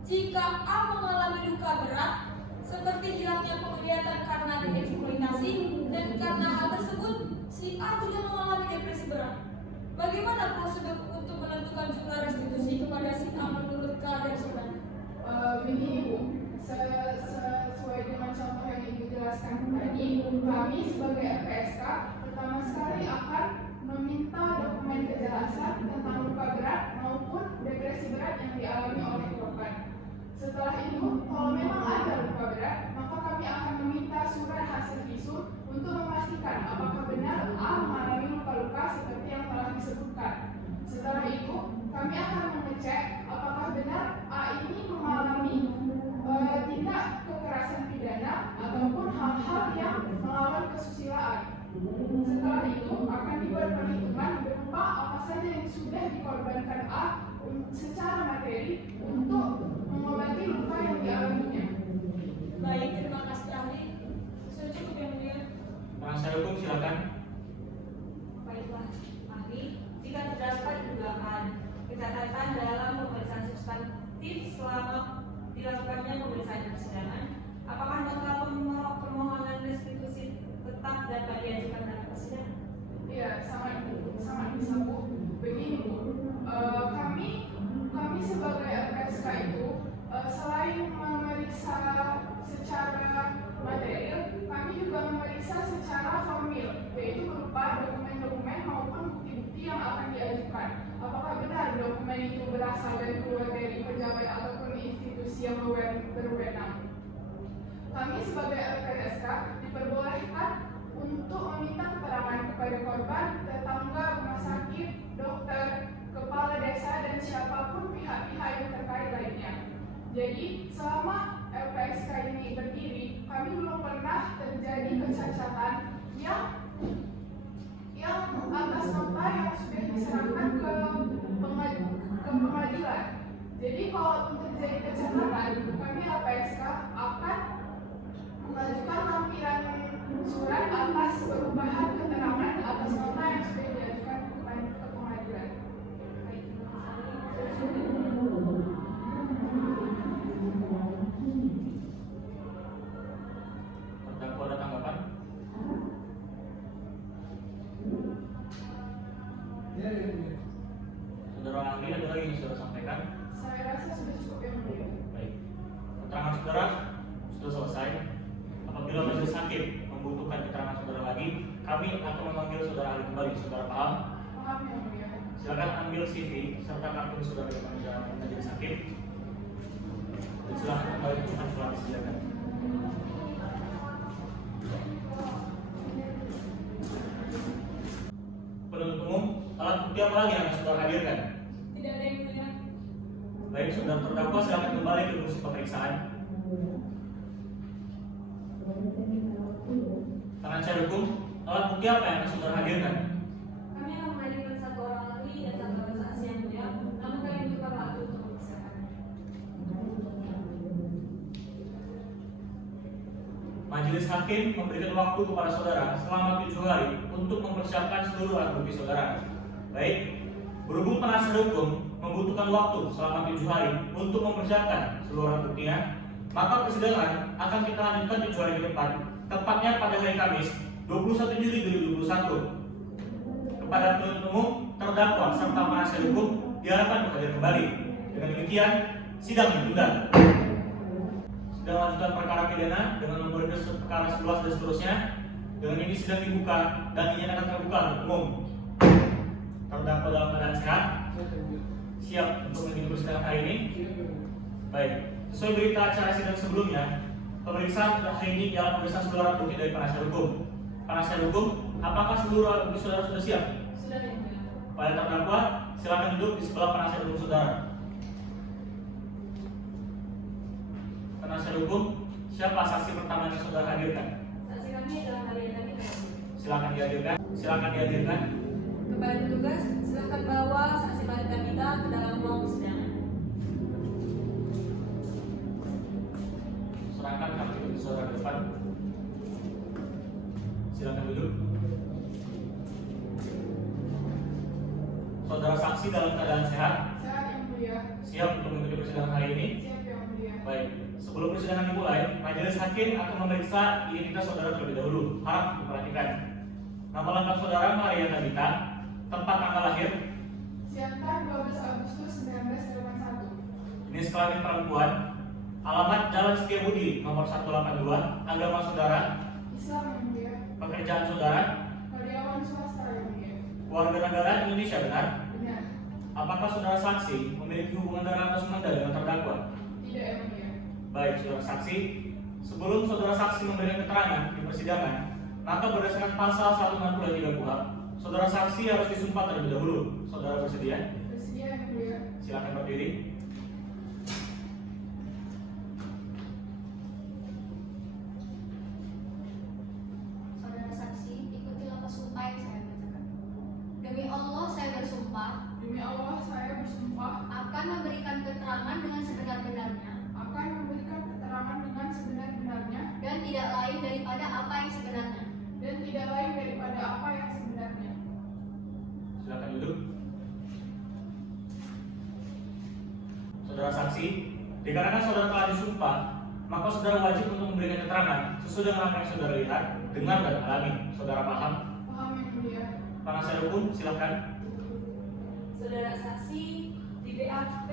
Jika A mengalami luka berat seperti hilangnya penglihatan karena dieksploitasi dan karena hal tersebut si A juga mengalami depresi berat, bagaimana prosedur untuk menentukan jumlah restitusi kepada si A menurut keadaan saudara? Begini Bu, sesuai dengan contoh yang Ibu jelaskan tadi, kami sebagai LPSK pertama sekali akan meminta dokumen kejelasan tentang luka berat maupun depresi berat yang dialami oleh korban. Setelah itu, kalau memang ada luka berat, maka kami akan meminta surat hasil visum untuk memastikan apakah benar A mengalami luka-luka seperti yang telah disebutkan. Setelah itu, kami akan mengecek apakah benar A ini mengalami tindak kekerasan pidana ataupun hal-hal yang melawan kesusilaan. Setelah itu, akan dibuat perhitungan berupa apa saja yang sudah dikorbankan A secara materi untuk mengobati luka yang dialaminya. Baik, terima kasih ahli. Sudah cukup yang mulia. Penasihat hukum silakan. Baiklah, ahli, jika terdapat dugaan kecacatan dalam pemeriksaan substantif selama dilakukannya pemeriksaan persidangan, apakah nota permohonan restitusi tetap dapat diajukan dalam persidangan? Iya, sangat bisa Bu. Begini Bu, kami sebagai LPSK itu selain memeriksa secara material, kami juga memeriksa secara formil, yaitu berupa dokumen-dokumen maupun bukti-bukti yang akan diajukan. Apakah benar dokumen itu berasal dan keluar dari pejabat ataupun institusi yang berwenang? Kami sebagai LPSK diperbolehkan untuk meminta keterangan kepada korban, tetangga, rumah sakit, dokter, kepala desa, dan siapapun pihak-pihak yang terkait lainnya. Jadi, selama LPSK ini berdiri, kami belum pernah terjadi kecacatan yang atas nota yang sudah diserahkan ke pengadilan. Jadi, kalau terjadi kecacatan, kami LPSK akan mengajukan lampiran surat atas perubahan keterangan atas nota yang sudah diajukan ke pengadilan. Baik, terima kasih. Terdakwa ada tanggapan? Ya, ya, ya. Saudara ahli ada lagi yang saudara sampaikan? Saya rasa sudah cukup yang mulia. Baik. Keterangan saudara sudah selesai. Apabila majelis hakim membutuhkan keterangan saudara lagi, kami akan memanggil saudara ahli kembali. Saudara paham? Paham yang mulia. Silakan ambil CV serta kartu saudara kepada majelis hakim. Dan silakan kembali ke tempat telah disediakan. Penuntut umum, alat bukti apa lagi yang saudara hadirkan? Tidak ada yang mulia. Baik, saudara terdakwa silakan kembali ke kursi pemeriksaan. Penasihat hukum, alat bukti apa yang saudara hadirkan? Kami akan menghadirkan satu orang ahli dan satu orang saksi yang mulia, namun kami membutuhkan waktu untuk memeriksakan. Majelis hakim memberikan waktu kepada saudara selama 7 hari untuk mempersiapkan seluruh alat bukti saudara. Baik, berhubung penasihat hukum membutuhkan waktu selama 7 hari untuk mempersiapkan seluruh alat buktinya, maka persidangan akan kita lanjutkan 7 hari ke depan, tepatnya pada hari Kamis 21 Juli 2021. Kepada penuntut umum, terdakwa serta penasihat hukum diharapkan hadir kembali. Dengan demikian, sidang ditunda. Sidang lanjutan perkara pidana dengan nomor perkara 11 dan seterusnya. Dengan ini sidang dibuka dan dinyatakan terbuka untuk umum. Terdakwa dalam keadaan sehat, siap untuk mengikuti persidangan hari ini. Baik, sesuai berita acara sidang sebelumnya, pemeriksaan hari ini dalam pemeriksaan seluruh alat bukti dari penasihat hukum. Penasihat hukum, apakah seluruh alat bukti saudara sudah siap? Sudah yang mulia. Pada terdakwa, silakan duduk di sebelah penasihat hukum saudara. Penasihat hukum, Siapa saksi pertama yang saudara hadirkan? Saksi kami adalah Maria Tabita. Silakan dihadirkan. Silakan dihadirkan. Kepada petugas, silakan bawa saksi Maria Tabita ke dalam ruang persidangan. Serahkan kartu itu saudara ke depan. Silakan duduk. Saudara saksi dalam keadaan sehat, Sehat yang mulia. siap untuk mengikuti persidangan hari ini. Siap yang mulia. Baik, sebelum persidangan dimulai, majelis hakim akan memeriksa identitas saudara terlebih dahulu. Harap diperhatikan. Nama lengkap saudara Maria Tabita, tempat tanggal lahir, Siantar 12 Agustus 1981. jenis kelamin perempuan, alamat Jalan Setiabudi nomor 182, agama saudara, Islam yang mulia. pekerjaan saudara, Karyawan swasta yang mulia. warga negara Indonesia benar. Benar. Apakah saudara saksi memiliki hubungan darah atau semanda dengan terdakwa? Tidak yang mulia. Baik, saudara saksi, sebelum saudara saksi memberikan keterangan di persidangan, maka berdasarkan pasal 160 ayat 3 KUHP, saudara saksi harus disumpah terlebih dahulu. Saudara bersedia? Bersedia yang mulia. Silakan berdiri. Saudara saksi, ikuti lafaz sumpah yang saya bacakan. Demi Allah saya bersumpah Demi Allah saya bersumpah akan memberikan keterangan dengan sebenar-benarnya akan memberikan keterangan dengan sebenar-benarnya dan tidak lain daripada apa yang sebenarnya. dan tidak lain daripada apa yang sebenarnya. Silakan duduk. Saudara saksi, dikarenakan saudara telah disumpah, maka saudara wajib untuk memberikan keterangan sesuai dengan apa yang saudara lihat, dengar dan alami. Saudara paham? Paham yang mulia. Penasihat hukum, silakan. Saudara saksi, di BAP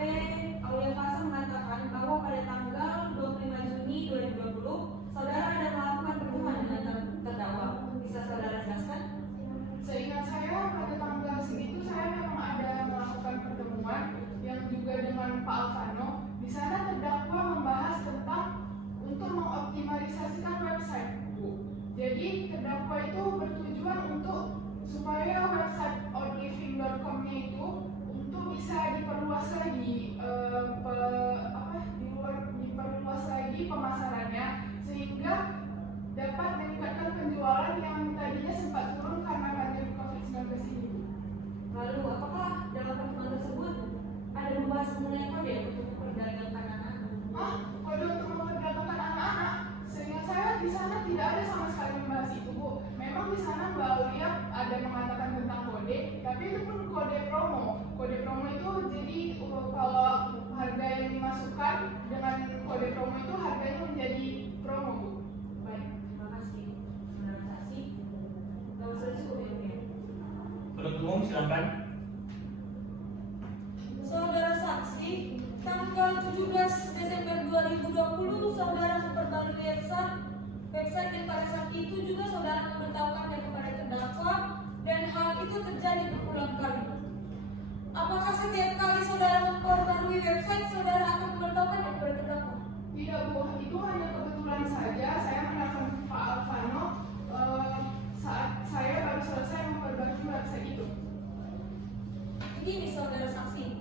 Aulia Fasa mengatakan bahwa pada tanggal 25 Juni 2020, saudara ada melakukan pertemuan dengan terdakwa. Bisa saudara jelaskan? Seingat saya pada tanggal segitu saya memang ada melakukan pertemuan yang juga dengan Pak Alvano. Di sana terdakwa membahas tentang untuk mengoptimalisasikan website. Jadi terdakwa itu bertujuan untuk supaya website outliving.com-nya itu untuk bisa diperluas lagi diperluas lagi pemasarannya sehingga dapat meningkatkan penjualan yang tadinya sempat turun karena pandemi COVID-19 ini. Lalu, apakah dalam pertemuan tersebut ada membahas mengenai kode untuk memperdagangkan anak? Kode untuk memperdagangkan anak-anak? Seingat saya di sana tidak ada sama sekali membahas itu, Bu. Memang di sana Mbak Aulia ada mengatakan tentang kode, tapi itu pun kode promo. Kode promo itu jadi kalau harga yang dimasukkan dengan kode promo itu harganya menjadi promo, Bu. Baik, terima kasih. Saudara saksi, kalau sudah cukup ya, Bu? Penuntut umum, silakan. Saudara saksi, tanggal 17 Desember 2020 saudara memperbarui website yang pada saat itu juga saudara memberitahukannya kepada terdakwa dan hal itu terjadi berulang kali. Apakah setiap kali saudara memperbarui website saudara akan memberitahukannya kepada terdakwa? Tidak, Bu. Itu hanya kebetulan saja saya menelpon Pak Alvano saat saya baru selesai memperbarui website itu. Begini saudara saksi,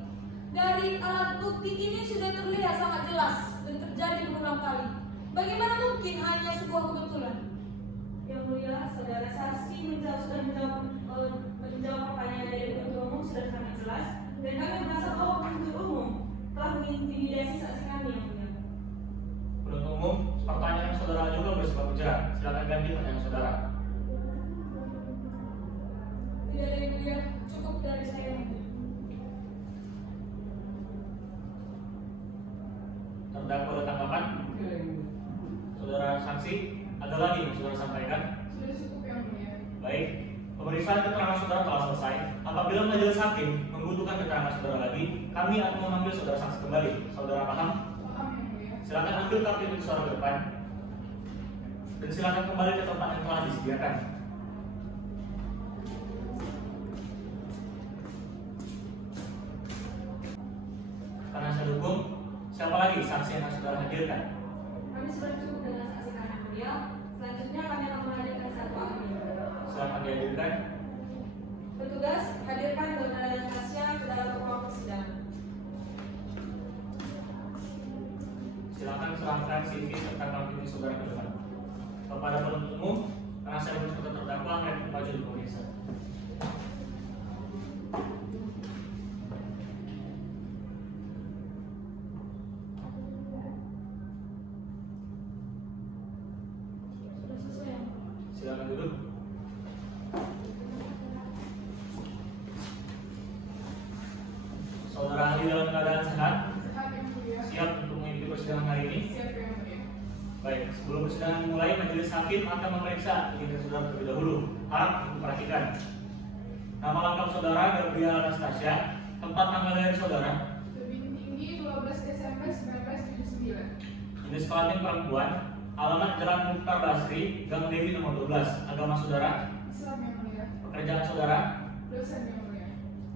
dari alat bukti ini sudah terlihat sangat jelas dan terjadi berulang kali. Bagaimana mungkin hanya sebuah kebetulan? Yang mulia, saudara saksi sudah menjawab pertanyaan dari penuntut umum sudah sangat jelas dan kami merasa bahwa penuntut umum telah mengintimidasi saksi kami yang mulia. Penuntut umum, pertanyaan yang saudara juga bersifat ujar. Silakan ganti pertanyaan saudara. Tidak ada yang mulia, cukup dari saya. Terdakwa ada tanggapan? Saudara saksi, ada lagi yang saudara sampaikan? Sudah cukup yang mulia. Baik, pemeriksaan keterangan saudara telah selesai. Apabila majelis hakim membutuhkan keterangan saudara lagi, kami akan memanggil saudara saksi kembali. Saudara paham? Paham yang mulia. Silakan ambil kartu itu saudara ke depan. Dan silakan kembali ke tempat yang telah disediakan. Penasihat hukum, siapa lagi saksi yang akan saudara hadirkan? Kami sudah cukup dengan saksi kami yang mulia. Selanjutnya kami akan menghadirkan satu ahli. Silakan dihadirkan. Petugas, hadirkan Dona Anastasia ke dalam ruang persidangan. Silakan serahkan CV serta kartu ini saudara kepada penuntut umum, penasihat hukum serta terdakwa akan maju di pemeriksaan. Sudah sesuai ya? Silakan duduk. Saudara ahli dalam keadaan sehat, Sehat yang mulia. siap untuk mengikuti persidangan hari ini. Siap yang mulia. Baik, sebelum persidangan dimulai, majelis hakim akan memeriksa identitas saudara terlebih dahulu. Harap diperhatikan. Nama lengkap saudara Gabriela Anastasia, tempat tanggal lahir saudara, Tebing Tinggi 12 Desember 1979. jenis kelamin perempuan, alamat Jalan Mukhtar Basri, Gang Dewi nomor 12, agama saudara, Islam yang mulia. pekerjaan saudara, Dosen yang mulia.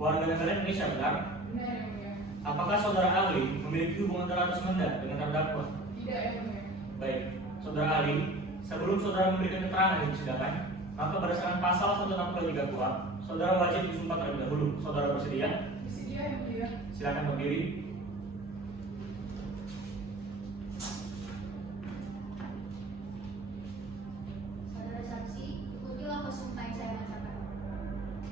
warga negara Indonesia benar. Benar yang mulia. Apakah saudara ahli memiliki hubungan terus menerus dengan terdakwa? Tidak yang mulia. Baik, saudara ahli, sebelum saudara memberikan keterangan di persidangan, maka berdasarkan pasal 163 KUHP, saudara wajib disumpah terlebih dahulu. Saudara bersedia? Bersedia yang mulia. Silakan berdiri. Saudara saksi, ikutilah pesumpah yang saya bacakan.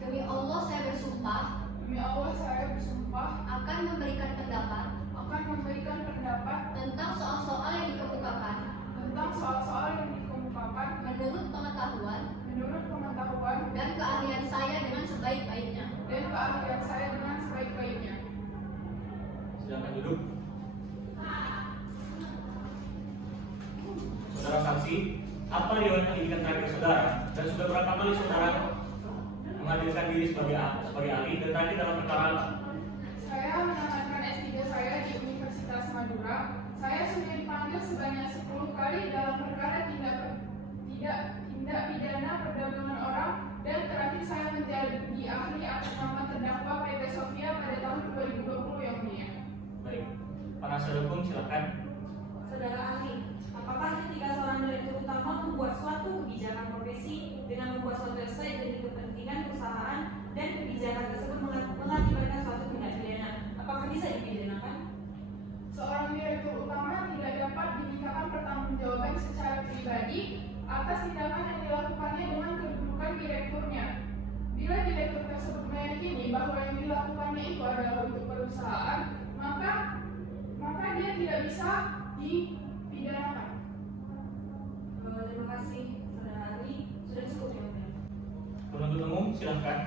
Demi Allah saya bersumpah Demi Allah saya bersumpah akan memberikan pendapat akan memberikan pendapat tentang soal-soal yang dikemukakan tentang soal-soal yang dikemukakan menurut pengetahuan menurut pengetahuan dan keahlian saya dengan sebaik-baiknya. dan keahlian saya dengan sebaik-baiknya. Silakan duduk. Saudara saksi, apa riwayat pendidikan terakhir saudara dan sudah berapa kali saudara menghadirkan diri sebagai ahli dan terakhir dalam perkara apa? Saya menangankan S3 saya di Universitas Madura. Saya sudah dipanggil sebanyak 10 kali dalam perkara tindak pidana perdagangan orang dan terakhir saya menjadi ahli atas nama terdakwa PT Sofia pada tahun 2020 yang mulia. Baik, penasihat hukum silakan. Saudara ahli, apakah ketika seorang direktur utama membuat suatu kebijakan profesi dengan membuat suatu website demi kepentingan perusahaan dan kebijakan tersebut mengakibatkan suatu tindak pidana, apakah bisa dipidanakan? Seorang direktur utama tidak dapat dimintakan pertanggungjawaban secara pribadi atas tindakan yang dilakukannya dengan kedudukan direkturnya. Bila direktur tersebut meyakini bahwa yang dilakukannya itu adalah untuk perusahaan, maka dia tidak bisa dipidanakan. Terima kasih, saudara ahli, sudah cukup ya mulia. Penuntut umum silakan.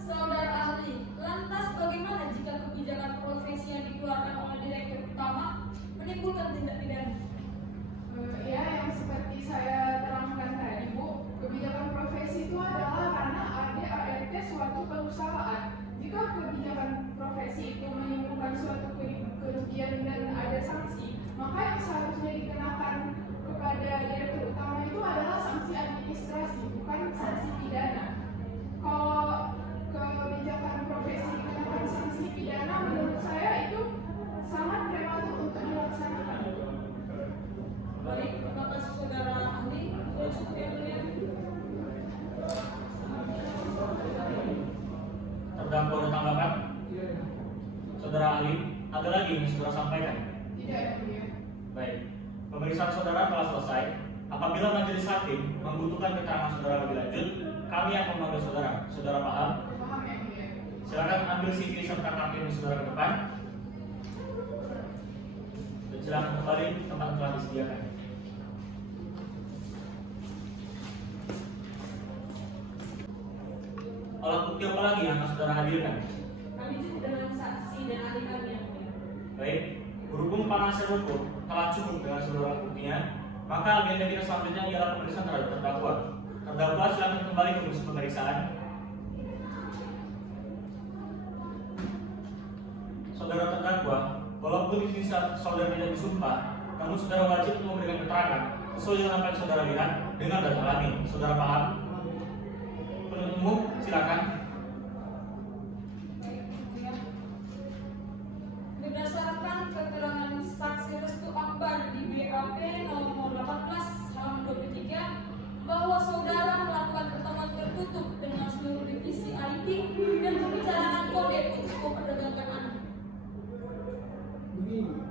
Saudara ahli, lantas bagaimana jika kebijakan profesi yang dikeluarkan oleh direktur utama menimbulkan tindak pidana? Ya, yang seperti saya terangkan tadi, Bu, kebijakan profesi itu adalah karena ADART suatu perusahaan. Jika kebijakan profesi itu menimbulkan suatu kerugian dan ada sanksi, maka yang seharusnya dikenakan kepada direktur utama itu adalah sanksi administrasi, bukan sanksi pidana. Kalau kebijakan profesi dikenakan sanksi pidana, menurut saya itu sangat prematur untuk dilaksanakan. Baik, terima kasih saudara ahli, sudah cukup ya mulia. Terdakwa ada tanggapan? Saudara ahli, ada lagi yang saudara sampaikan? Tidak yang mulia. Baik, pemeriksaan saudara telah selesai. Apabila majelis hakim membutuhkan keterangan saudara lebih lanjut, kami akan memanggil saudara. Saudara paham? Paham yang mulia. Silakan ambil CV serta kartu saudara ke depan. Dan silakan kembali ke tempat yang telah disediakan. Alat bukti apa lagi yang akan saudara hadirkan? Kami cukup dengan saksi dan ahli kami yang mulia. Baik, berhubung penasihat hukum telah cukup dengan seluruh buktinya, maka agenda kita selanjutnya ialah pemeriksaan terhadap terdakwa. Terdakwa silakan kembali ke kursi pemeriksaan. Saudara terdakwa, walaupun di sini saudara tidak disumpah, namun saudara wajib untuk memberikan keterangan sesuai dengan apa yang saudara lihat dengan data alami. Saudara paham? Penuntut umum, silakan. Berdasarkan keterangan saksi Restu Akbar di BAP nomor 18 halaman 23 bahwa saudara melakukan pertemuan tertutup dengan seluruh divisi IT dan membicarakan kode untuk memperdagangkan anak. Begini,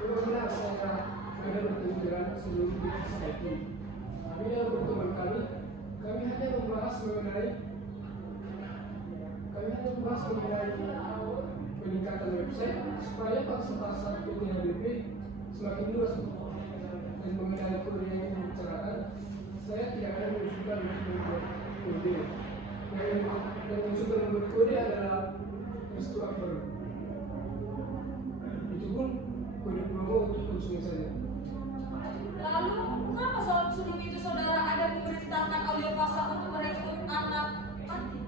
apabila saya akan berkejujuran seluruh divisi IT. Kami dalam pertemuan kami hanya membahas mengenai peningkatan website supaya pasar PTHBP semakin luas. Dan mengenai kode yang ingin dibicarakan, saya tidak akan mengusulkan untuk membuat kode. Yang mengusulkan membuat kode adalah Restu Akbar. Itu pun kode promo untuk konsumen saja. Lalu, mengapa sebelum itu saudara ada memberitakan audio fasa untuk merekrut anak panti?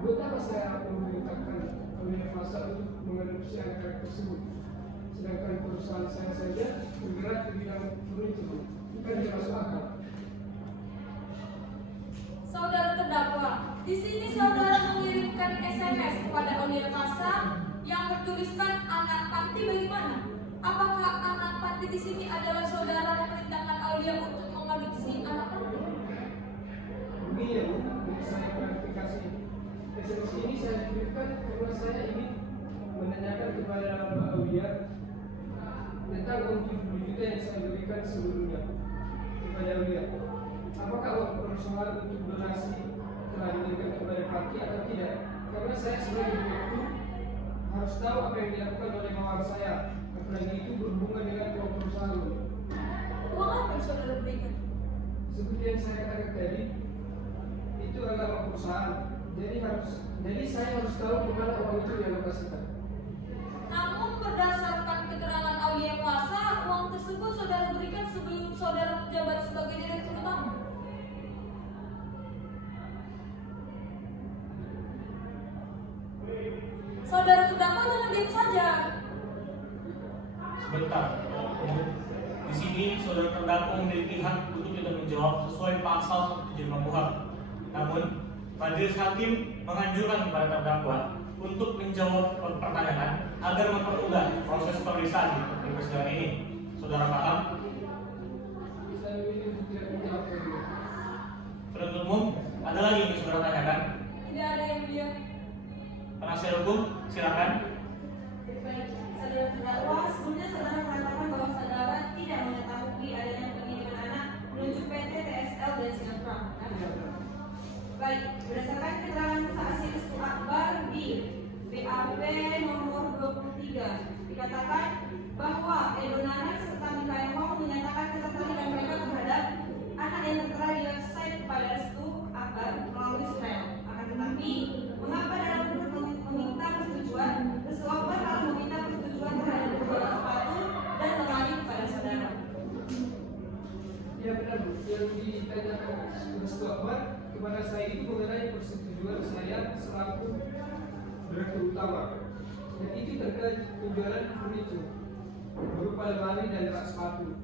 Buat apa saya memerintahkan audio fasa untuk mengadopsi anak-anak tersebut? Sedangkan perusahaan saya saja bergerak di bidang furniture, bukan di masuk akal. Saudara terdakwa, di sini saudara mengirimkan SMS kepada audio fasa yang bertuliskan anak panti bagaimana? Apakah anak panti di sini adalah saudara memerintahkan audio untuk mengadopsi anak panti? Begini ya Bu, untuk saya klarifikasi. SMS ini saya kirimkan karena saya ingin menanyakan kepada Mbak Aulia tentang uang 70 juta yang saya berikan sebelumnya kepada Aulia. Apakah uang proporsional untuk donasi telah diberikan kepada parti atau tidak? Karena saya sebagai direktur harus tahu apa yang dilakukan oleh mawar saya. Apalagi itu berhubungan dengan uang perusahaan. Uang apa yang saudara berikan? Seperti yang saya katakan tadi, itu adalah uang perusahaan. Jadi saya harus tahu kemana uang itu dialokasikan. Namun berdasarkan keterangan aulia fasa, uang tersebut saudara berikan sebelum saudara menjabat sebagai direktur utama. Saudara terdakwa jangan diam saja. Sebentar. Di sini saudara terdakwa memiliki hak untuk tidak menjawab sesuai pasal 175 KUHP. Namun, majelis hakim menganjurkan kepada terdakwa untuk menjawab pertanyaan agar mempermudah proses pemeriksaan di persidangan ini. Saudara paham? Saya ingin tidak menjawab lagi. Penuntut umum, ada lagi yang saudara tanyakan? Tidak ada yang mulia. Penasihat hukum, silakan. Baik, saudara terdakwa, sebelumnya saudara mengatakan bahwa saudara tidak mengetahui adanya pengiriman anak menuju PT TSL dan Singapura. Baik, berdasarkan keterangan saksi Restu Akbar di BAP nomor 23 dikatakan bahwa Edo Nanak serta Mikael Hong menyatakan ketertarikan mereka terhadap anak yang tertera di website kepada Restu Akbar melalui surel. Akan tetapi, mengapa dalam meminta persetujuan, Restu Akbar lalu meminta persetujuan terhadap beberapa sepatu dan lemari kepada saudara? Ya benar Bu, yang ditanyakan Restu Akbar kepada saya itu mengenai persetujuan saya selaku direktur utama. Dan itu terkait penjualan furniture berupa lemari dan rak sepatu.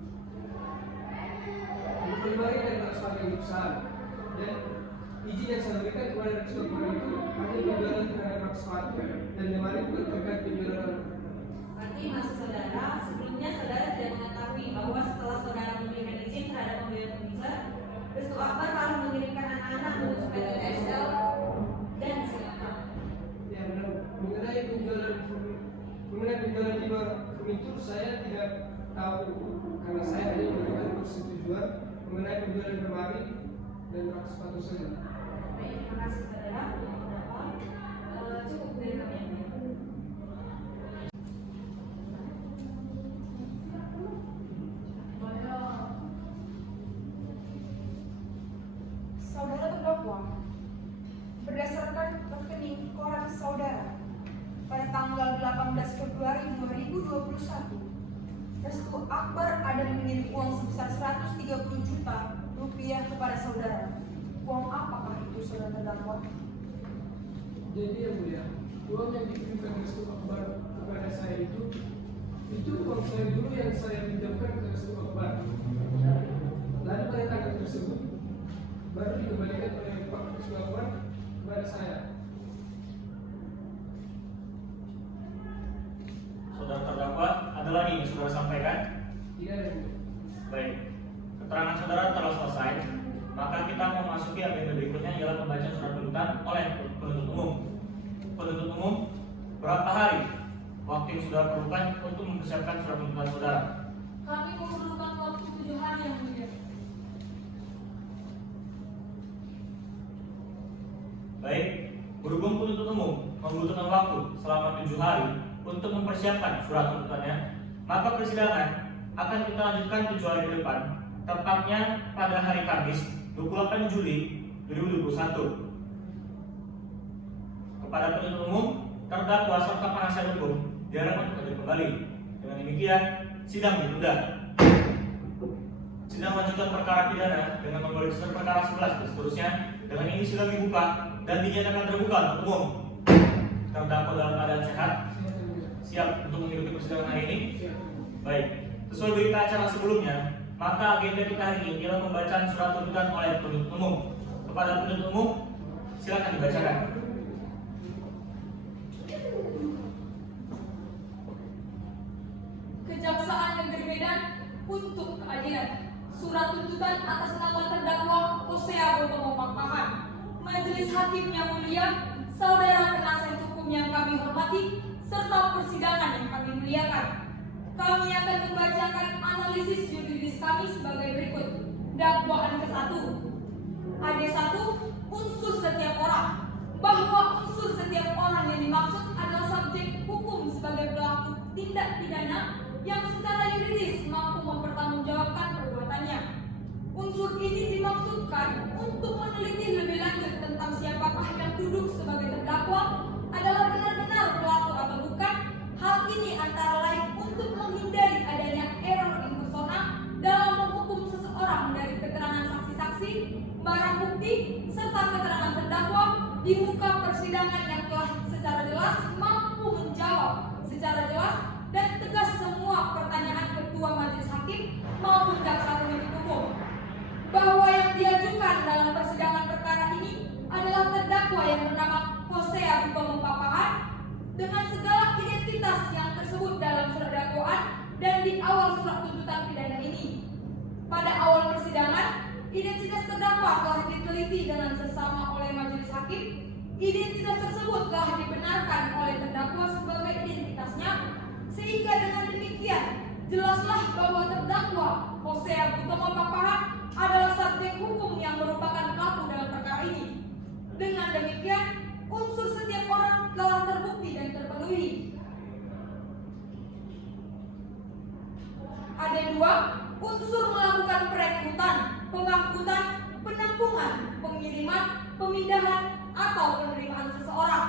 Berupa lemari dan rak sepatu yang besar. Dan izin yang saya berikan kepada Restu Akbar itu hanya penjualan terhadap rak sepatu dan lemari bukan terkait penjualan. Berarti maksud saudara, sebelumnya saudara tidak mengetahui bahwa setelah saudara memberikan izin terhadap pembelian furniture, Restu Akbar lalu mengirimkan anak-anak menuju PT TSL dan Singapura. Ya benar. Mengenai penjualan di luar furniture saya tidak tahu karena saya hanya memberikan persetujuan mengenai penjualan lemari dan rak sepatu saja. Baik, terima kasih saudara. Cukup dari kami. Saudara terdakwa, berdasarkan rekening koran saudara pada tanggal 18 Februari 2021, Restu Akbar ada mengirim uang sebesar 130 juta rupiah kepada saudara. Uang apakah itu saudara terdakwa? Jadi yang mulia, uang yang dikirimkan Restu Akbar kepada saya itu uang saya dulu yang saya pinjamkan ke Restu Akbar. Lalu pada tanggal tersebut baru dikembalikan oleh Pak Restu Akbar kepada saya. Saudara terdakwa, ada lagi yang saudara sampaikan? Tidak ada Bu. Baik, keterangan saudara telah selesai. Maka kita memasuki agenda berikutnya ialah pembacaan surat tuntutan oleh penuntut umum. Penuntut umum, berapa hari waktu yang saudara perlukan untuk mempersiapkan surat tuntutan saudara? Kami memerlukan waktu 7 hari yang mulia. Baik, berhubung penuntut umum membutuhkan waktu selama 7 hari untuk mempersiapkan surat tuntutannya, maka persidangan akan kita lanjutkan 7 hari ke depan, tepatnya pada hari Kamis 28 Juli 2021. Kepada penuntut umum, terdakwa serta penasihat hukum diharapkan untuk hadir kembali. Dengan demikian, sidang ditunda. Sidang lanjutan perkara pidana dengan nomor register perkara 11 dan seterusnya dengan ini sidang dibuka dan dinyatakan terbuka untuk umum. Terdakwa dalam keadaan sehat, siap untuk mengikuti persidangan hari ini. Baik, sesuai berita acara sebelumnya, maka agenda kita hari ini adalah pembacaan surat tuntutan oleh penuntut umum. Kepada penuntut umum, silakan dibacakan. Kejaksaan Negeri Medan untuk keadilan. Surat tuntutan atas nama terdakwa Hosea Bobomo Pakpahan. Majelis Hakim yang mulia, saudara penasihat hukum yang kami hormati, serta persidangan yang kami muliakan. Kami akan membacakan analisis yuridis kami sebagai berikut. Dakwaan ke-1. AD1, unsur setiap orang. Bahwa unsur setiap orang yang dimaksud adalah subjek hukum sebagai pelaku tindak pidana yang secara yuridis mampu mempertanggungjawabkan perbuatannya. Unsur ini dimaksudkan untuk meneliti lebih lanjut tentang siapakah yang duduk sebagai terdakwa adalah benar-benar pelaku atau bukan. Hal ini antara lain untuk menghindari adanya error in persona dalam menghukum seseorang dari keterangan saksi-saksi, barang bukti, serta keterangan terdakwa di muka persidangan yang telah secara jelas mampu menjawab secara jelas dan tegas semua pertanyaan ketua majelis hakim maupun jaksa penuntut umum. Bahwa yang diajukan dalam persidangan perkara ini adalah terdakwa yang bernama Hosea Bobomo Pakpahan dengan segala identitas yang tersebut dalam surat dakwaan dan di awal surat tuntutan pidana ini. Pada awal persidangan, identitas terdakwa telah diteliti dengan sesama oleh majelis hakim. Identitas tersebut telah dibenarkan oleh terdakwa sebagai identitasnya, sehingga dengan demikian jelaslah bahwa terdakwa Hosea Bobomo Pakpahan adalah subjek hukum yang merupakan pelaku dalam perkara ini. Dengan demikian, unsur setiap orang telah terbukti dan terpenuhi. Ada 2, unsur melakukan perekrutan, pengangkutan, penampungan, pengiriman, pemindahan, atau penerimaan seseorang.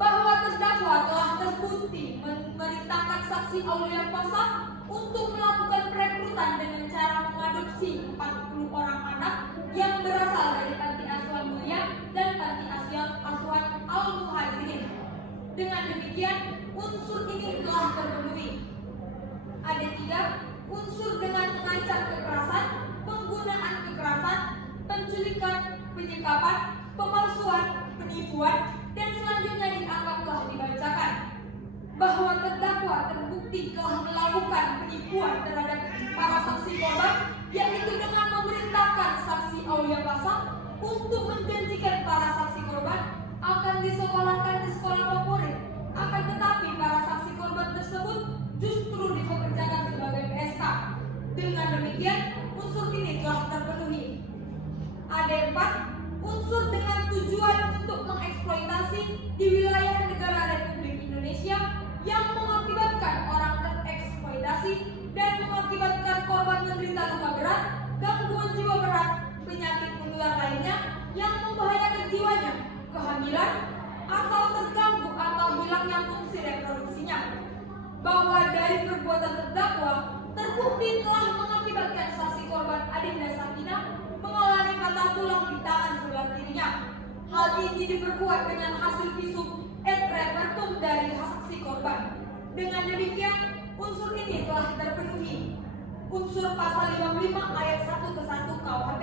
Bahwa terdakwa telah terbukti memerintahkan saksi Aulia Pasha untuk melakukan perekrutan dengan cara mengadopsi 40 orang anak yang berasal dari panti asuhan Mulia dan panti asuhan Al-Muhajirin. Dengan demikian, unsur ini telah terpenuhi. Ada 3, unsur dengan mengancam kekerasan, penggunaan kekerasan, penculikan, penyekapan, pemalsuan, penipuan, dan selanjutnya dianggap telah dibacakan. Bahwa terdakwa terbukti telah melakukan penipuan terhadap para saksi korban, yaitu dengan memerintahkan saksi Aulia Pasha untuk menjanjikan para saksi korban akan disekolahkan di sekolah favorit. Akan tetapi para saksi korban tersebut justru dipekerjakan sebagai PSK. Dengan demikian, unsur ini telah terpenuhi. Ada 4, unsur dengan tujuan untuk mengeksploitasi di wilayah negara Republik Indonesia yang mengakibatkan orang tereksploitasi dan mengakibatkan korban menderita luka berat, gangguan jiwa berat, penyakit menular lainnya yang membahayakan jiwanya, kehamilan, atau terganggu atau hilangnya fungsi reproduksinya. Bahwa dari perbuatan terdakwa terbukti telah mengakibatkan saksi korban Adinda Sakinah mengalami patah tulang di tangan sebelah kirinya. Hal ini diperkuat dengan hasil visum et repertum dari saksi korban. Dengan demikian, unsur ini telah terpenuhi. Unsur pasal 55 ayat 1 ke 1 KUHP.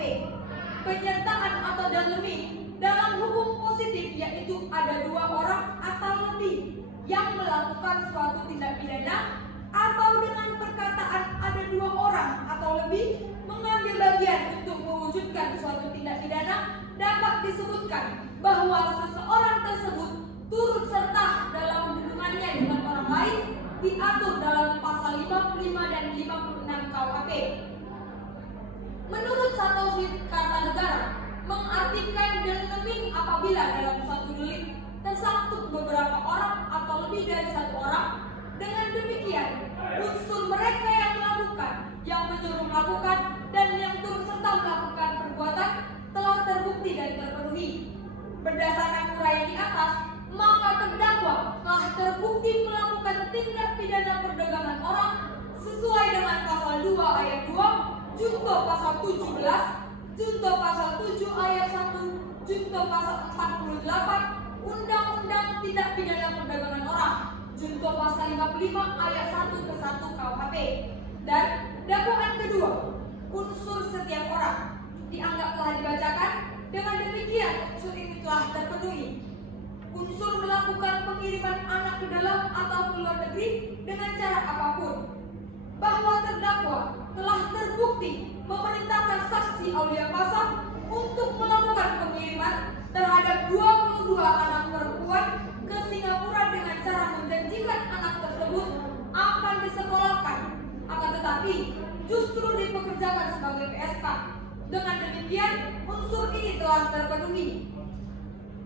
Penyertaan atau dalemi dalam hukum positif yaitu ada 2 orang atau lebih yang melakukan suatu tindak pidana atau dengan perkataan ada 2 orang atau lebih mengambil bagian untuk mewujudkan suatu tindak pidana dapat disebutkan bahwa seseorang tersebut turut serta dalam hubungannya dengan Pursuit Kartanegara mengartikan delik apabila dalam suatu delik tersangkut beberapa orang atau lebih dari satu orang. Dengan demikian, unsur mereka yang melakukan, yang menyuruh melakukan, dan yang turut serta melakukan perbuatan telah terbukti dan terpenuhi. Berdasarkan uraian di atas, maka terdakwa telah terbukti melakukan tindak pidana perdagangan orang sesuai dengan pasal 2 ayat 2, junto pasal 17, junto pasal 7 ayat 1, junto pasal 48, Undang-Undang Tindak Pidana Perdagangan Orang, junto pasal 55 ayat 1 ke 1 KUHP. Dan dakwaan kedua, unsur setiap orang dianggap telah dibacakan. Dengan demikian, unsur ini telah terpenuhi. Unsur melakukan pengiriman anak ke dalam atau ke luar negeri dengan cara apapun. Bahwa terdakwa telah terbukti memerintahkan saksi Aulia Fasa untuk melakukan pengiriman terhadap 22 anak perempuan ke Singapura dengan cara menjanjikan anak tersebut akan disekolahkan, akan tetapi justru dipekerjakan sebagai PSK. Dengan demikian, unsur ini telah terpenuhi.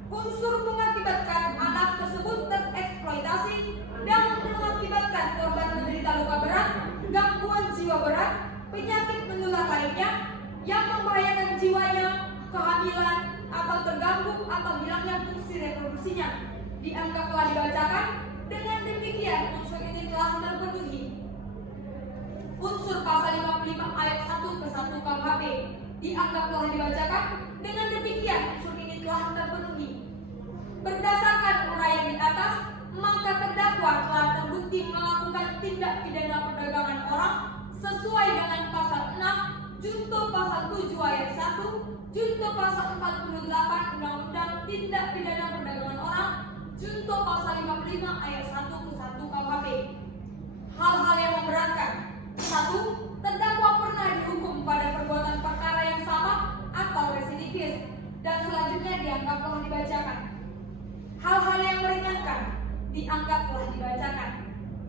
Unsur mengakibatkan anak tersebut tereksploitasi dan mengakibatkan korban menderita luka berat, gangguan jiwa berat, penyakit menular lainnya yang membahayakan jiwanya, kehamilan, atau terganggu atau hilangnya fungsi reproduksinya, dianggap telah dibacakan. Dengan demikian, unsur ini telah terpenuhi. Unsur pasal 55 ayat 1 ke 1 KUHP dianggap telah dibacakan. Dengan demikian, unsur ini telah terpenuhi. Berdasarkan uraian di atas, maka terdakwa telah terbukti melakukan tindak pidana perdagangan orang sesuai dengan pasal 6, junto pasal 7 ayat 1, junto pasal 48 Undang-Undang Tindak Pidana Perdagangan Orang, junto pasal 55 ayat 1 ke 1 KUHP. Hal-hal yang memberatkan: 1. Terdakwa pernah dihukum pada perbuatan perkara yang sama atau residivis, dan selanjutnya dianggap telah dibacakan. Hal-hal yang meringankan dianggap telah dibacakan.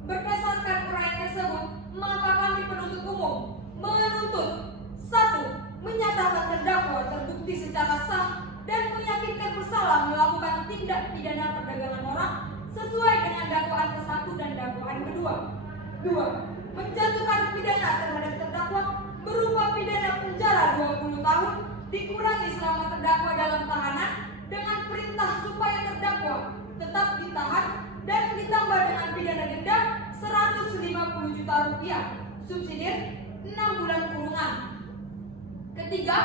Berdasarkan uraian tersebut, maka kami penuntut umum menuntut: 1. Menyatakan terdakwa terbukti secara sah dan meyakinkan bersalah melakukan tindak pidana perdagangan orang sesuai dengan dakwaan ke-1 dan dakwaan kedua. 2. Menjatuhkan pidana terhadap terdakwa berupa pidana penjara 20 tahun dikurangi selama terdakwa dalam tahanan dengan perintah supaya terdakwa tetap ditahan dan ditambah dengan pidana denda 150 juta rupiah, subsidiar 6 bulan kurungan. Ketiga,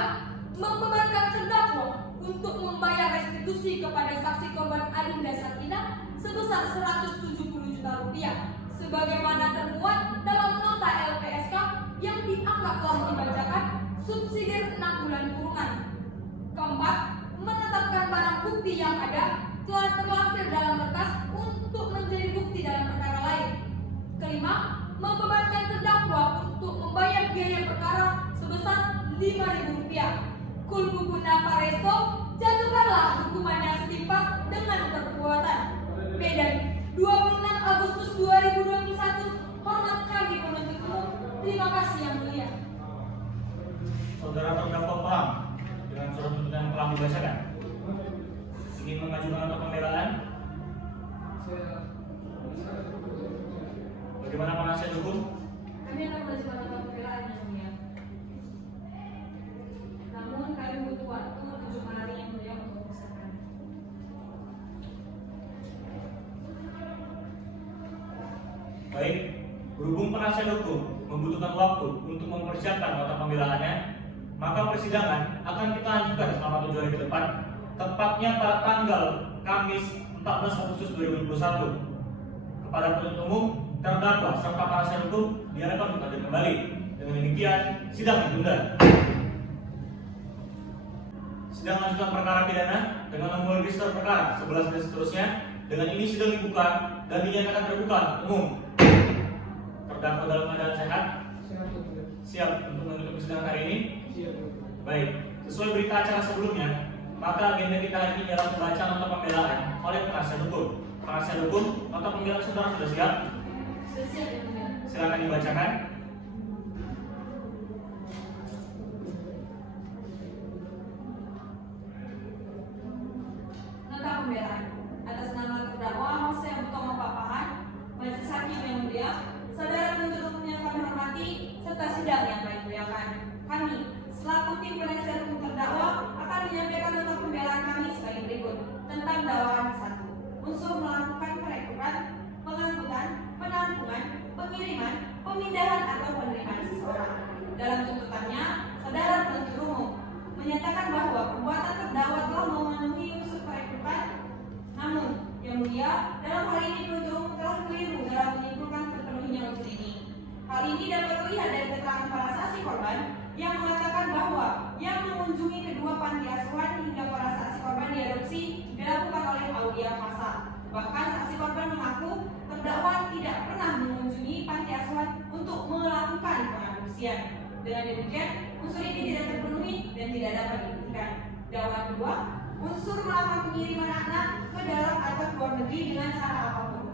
membebankan terdakwa untuk membayar restitusi kepada saksi korban Adinda Sakina sebesar 170 juta rupiah sebagaimana termuat dalam nota LPSK yang dianggap telah dibacakan, subsidiar 6 bulan kurungan. Keempat, menetapkan barang bukti yang ada telah terlampir dalam berkas untuk menjadi bukti dalam perkara lain. Kelima, membebankan terdakwa untuk membayar biaya perkara sebesar Rp5.000. Kulpuguna Paresto, jatuhkanlah hukumannya setimpal dengan perbuatan. Medan, 26 Agustus 2021. Hormat kami penuntut umum. Terima kasih yang mulia. Saudara terdakwa paham dengan surat tuntutan yang telah dibacakan? Ingin mengajukan untuk pembelaan? Bagaimana penasihat hukum? Kami akan mengajukan nota pembelaan yang mulia. Namun kami butuh waktu 7 hari yang mulia untuk mengusahakan. Baik, berhubung penasihat hukum membutuhkan waktu untuk mempersiapkan nota pembelaannya, maka persidangan akan kita lanjutkan selama 7 hari ke depan, tepatnya pada tanggal Kamis 14 Agustus 2021. Kepada penuntut umum, terdakwa serta penasihat hukum diharapkan untuk hadir kembali. Dengan demikian, sidang ditunda. Sidang lanjutan perkara pidana dengan nomor register perkara 11 dan seterusnya. Dengan ini sidang dibuka dan dinyatakan terbuka umum. Terdakwa dalam keadaan sehat, siap untuk menutup persidangan hari ini. Baik, sesuai berita acara sebelumnya, maka agenda kita hari ini adalah membaca nota pembelaan oleh penasihat hukum. Penasihat hukum, nota pembelaan saudara sudah siap? Sudah siap yang mulia. Silakan dibacakan. terlihat dari keterangan para saksi korban yang mengatakan bahwa yang mengunjungi kedua panti asuhan hingga para saksi korban diadopsi dilakukan oleh Aulia Fasa. Bahkan saksi korban mengaku terdakwa tidak pernah mengunjungi panti asuhan untuk melakukan pengadopsian. Dengan demikian, unsur ini tidak terpenuhi dan tidak dapat dibuktikan. Dakwaan kedua, unsur melakukan pengiriman anak ke dalam atau ke luar negeri dengan cara apapun.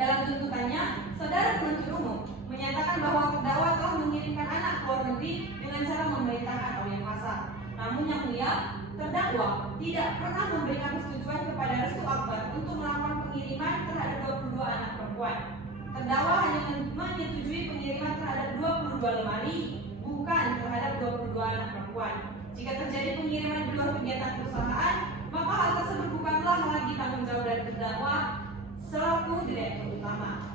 Dalam tuntutannya, saudara penuntut umum menyatakan bahwa terdakwa telah mengirimkan anak ke luar negeri dengan cara memerintahkan Aulia Fasa. Namun yang mulia, terdakwa tidak pernah memberikan persetujuan kepada Restu Akbar untuk melakukan pengiriman terhadap 22 anak perempuan. Terdakwa hanya menyetujui pengiriman terhadap 22 lemari, bukan terhadap 22 anak perempuan. Jika terjadi pengiriman di luar kegiatan perusahaan, maka hal tersebut bukanlah lagi tanggung jawab dari terdakwa selaku direktur utama.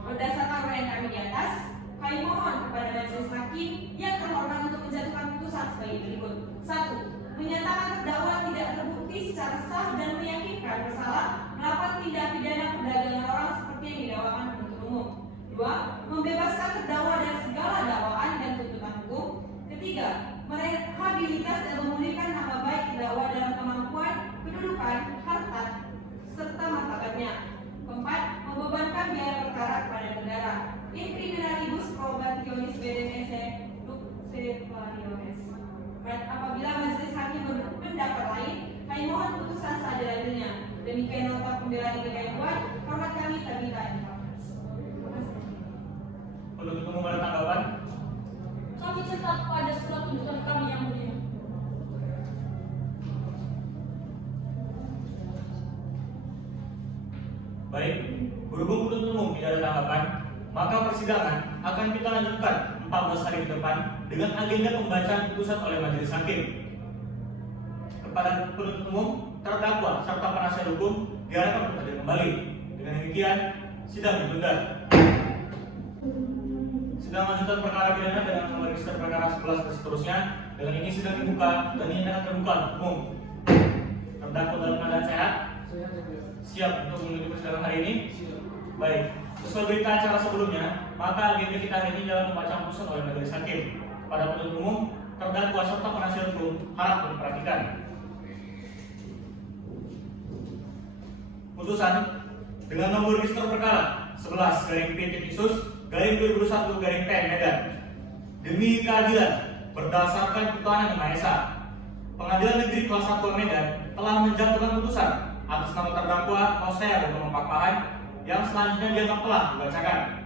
Berdasarkan uraian kami di atas, kami mohon kepada majelis hakim yang terhormat untuk menjatuhkan putusan sebagai berikut. 1. Menyatakan terdakwa tidak terbukti secara sah dan meyakinkan bersalah melakukan tindak pidana perdagangan orang seperti yang didakwakan penuntut umum. 2. Membebaskan terdakwa dari segala dakwaan dan tuntutan hukum. 3. Merehabilitas dan memulihkan nama baik terdakwa dalam kemampuan, kedudukan, harta, serta martabatnya. 4. Membebankan biaya perkara kepada negara. In criminalibus probationis BDMS Luxemarius. Apabila majelis hakim berpendapat lain, kami mohon putusan seadil-adilnya. Demikian nota pembelaan yang kami buat. Hormat kami Tabita Infantris. Penuntut umum ada tanggapan? Kami cetak pada surat tuntutan kami yang mulia. Baik, berhubung penuntut umum tidak ada tanggapan, maka persidangan akan kita lanjutkan 14 hari ke depan dengan agenda pembacaan putusan oleh majelis hakim. Kepada penuntut umum, terdakwa serta penasihat hukum diharapkan untuk hadir kembali. Dengan demikian, sidang ditunda. Sidang lanjutan perkara pidana dengan nomor register perkara 11 dan seterusnya. Dengan ini sidang dibuka dan ini akan terbuka untuk umum. Terdakwa dalam keadaan sehat, siap untuk mengikuti persidangan hari ini. Baik, sesuai berita acara sebelumnya, maka agenda kita hari ini dalam pembacaan putusan oleh majelis hakim. Pada penuntut umum, terdakwa serta penasihat hukum harap diperhatikan. Putusan dengan nomor register perkara 11/P/2001/P Medan. Demi keadilan berdasarkan ketuhanan yang Maha Esa, Pengadilan Negeri Kelas 1 Medan telah menjatuhkan putusan atas nama terdakwa Hosea Gotong Pakpahan yang selanjutnya dianggap telah dibacakan.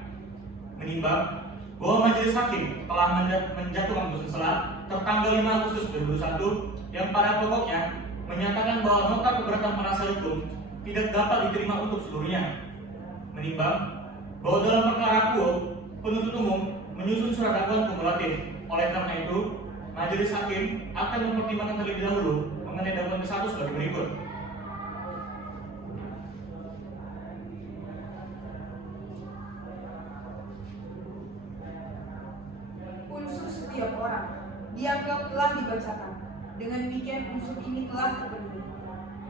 Menimbang bahwa majelis hakim telah menjatuhkan putusan selah tertanggal 5 Agustus 2021 yang pada pokoknya menyatakan bahwa nota keberatan penasihat hukum tidak dapat diterima untuk seluruhnya. Menimbang bahwa dalam perkara akuo penuntut umum menyusun surat dakwaan kumulatif. Oleh karena itu, majelis hakim akan mempertimbangkan terlebih dahulu mengenai dakwaan ke-1 sebagai berikut. Unsur setiap orang dianggap telah dibacakan. Dengan demikian unsur ini telah terpenuhi.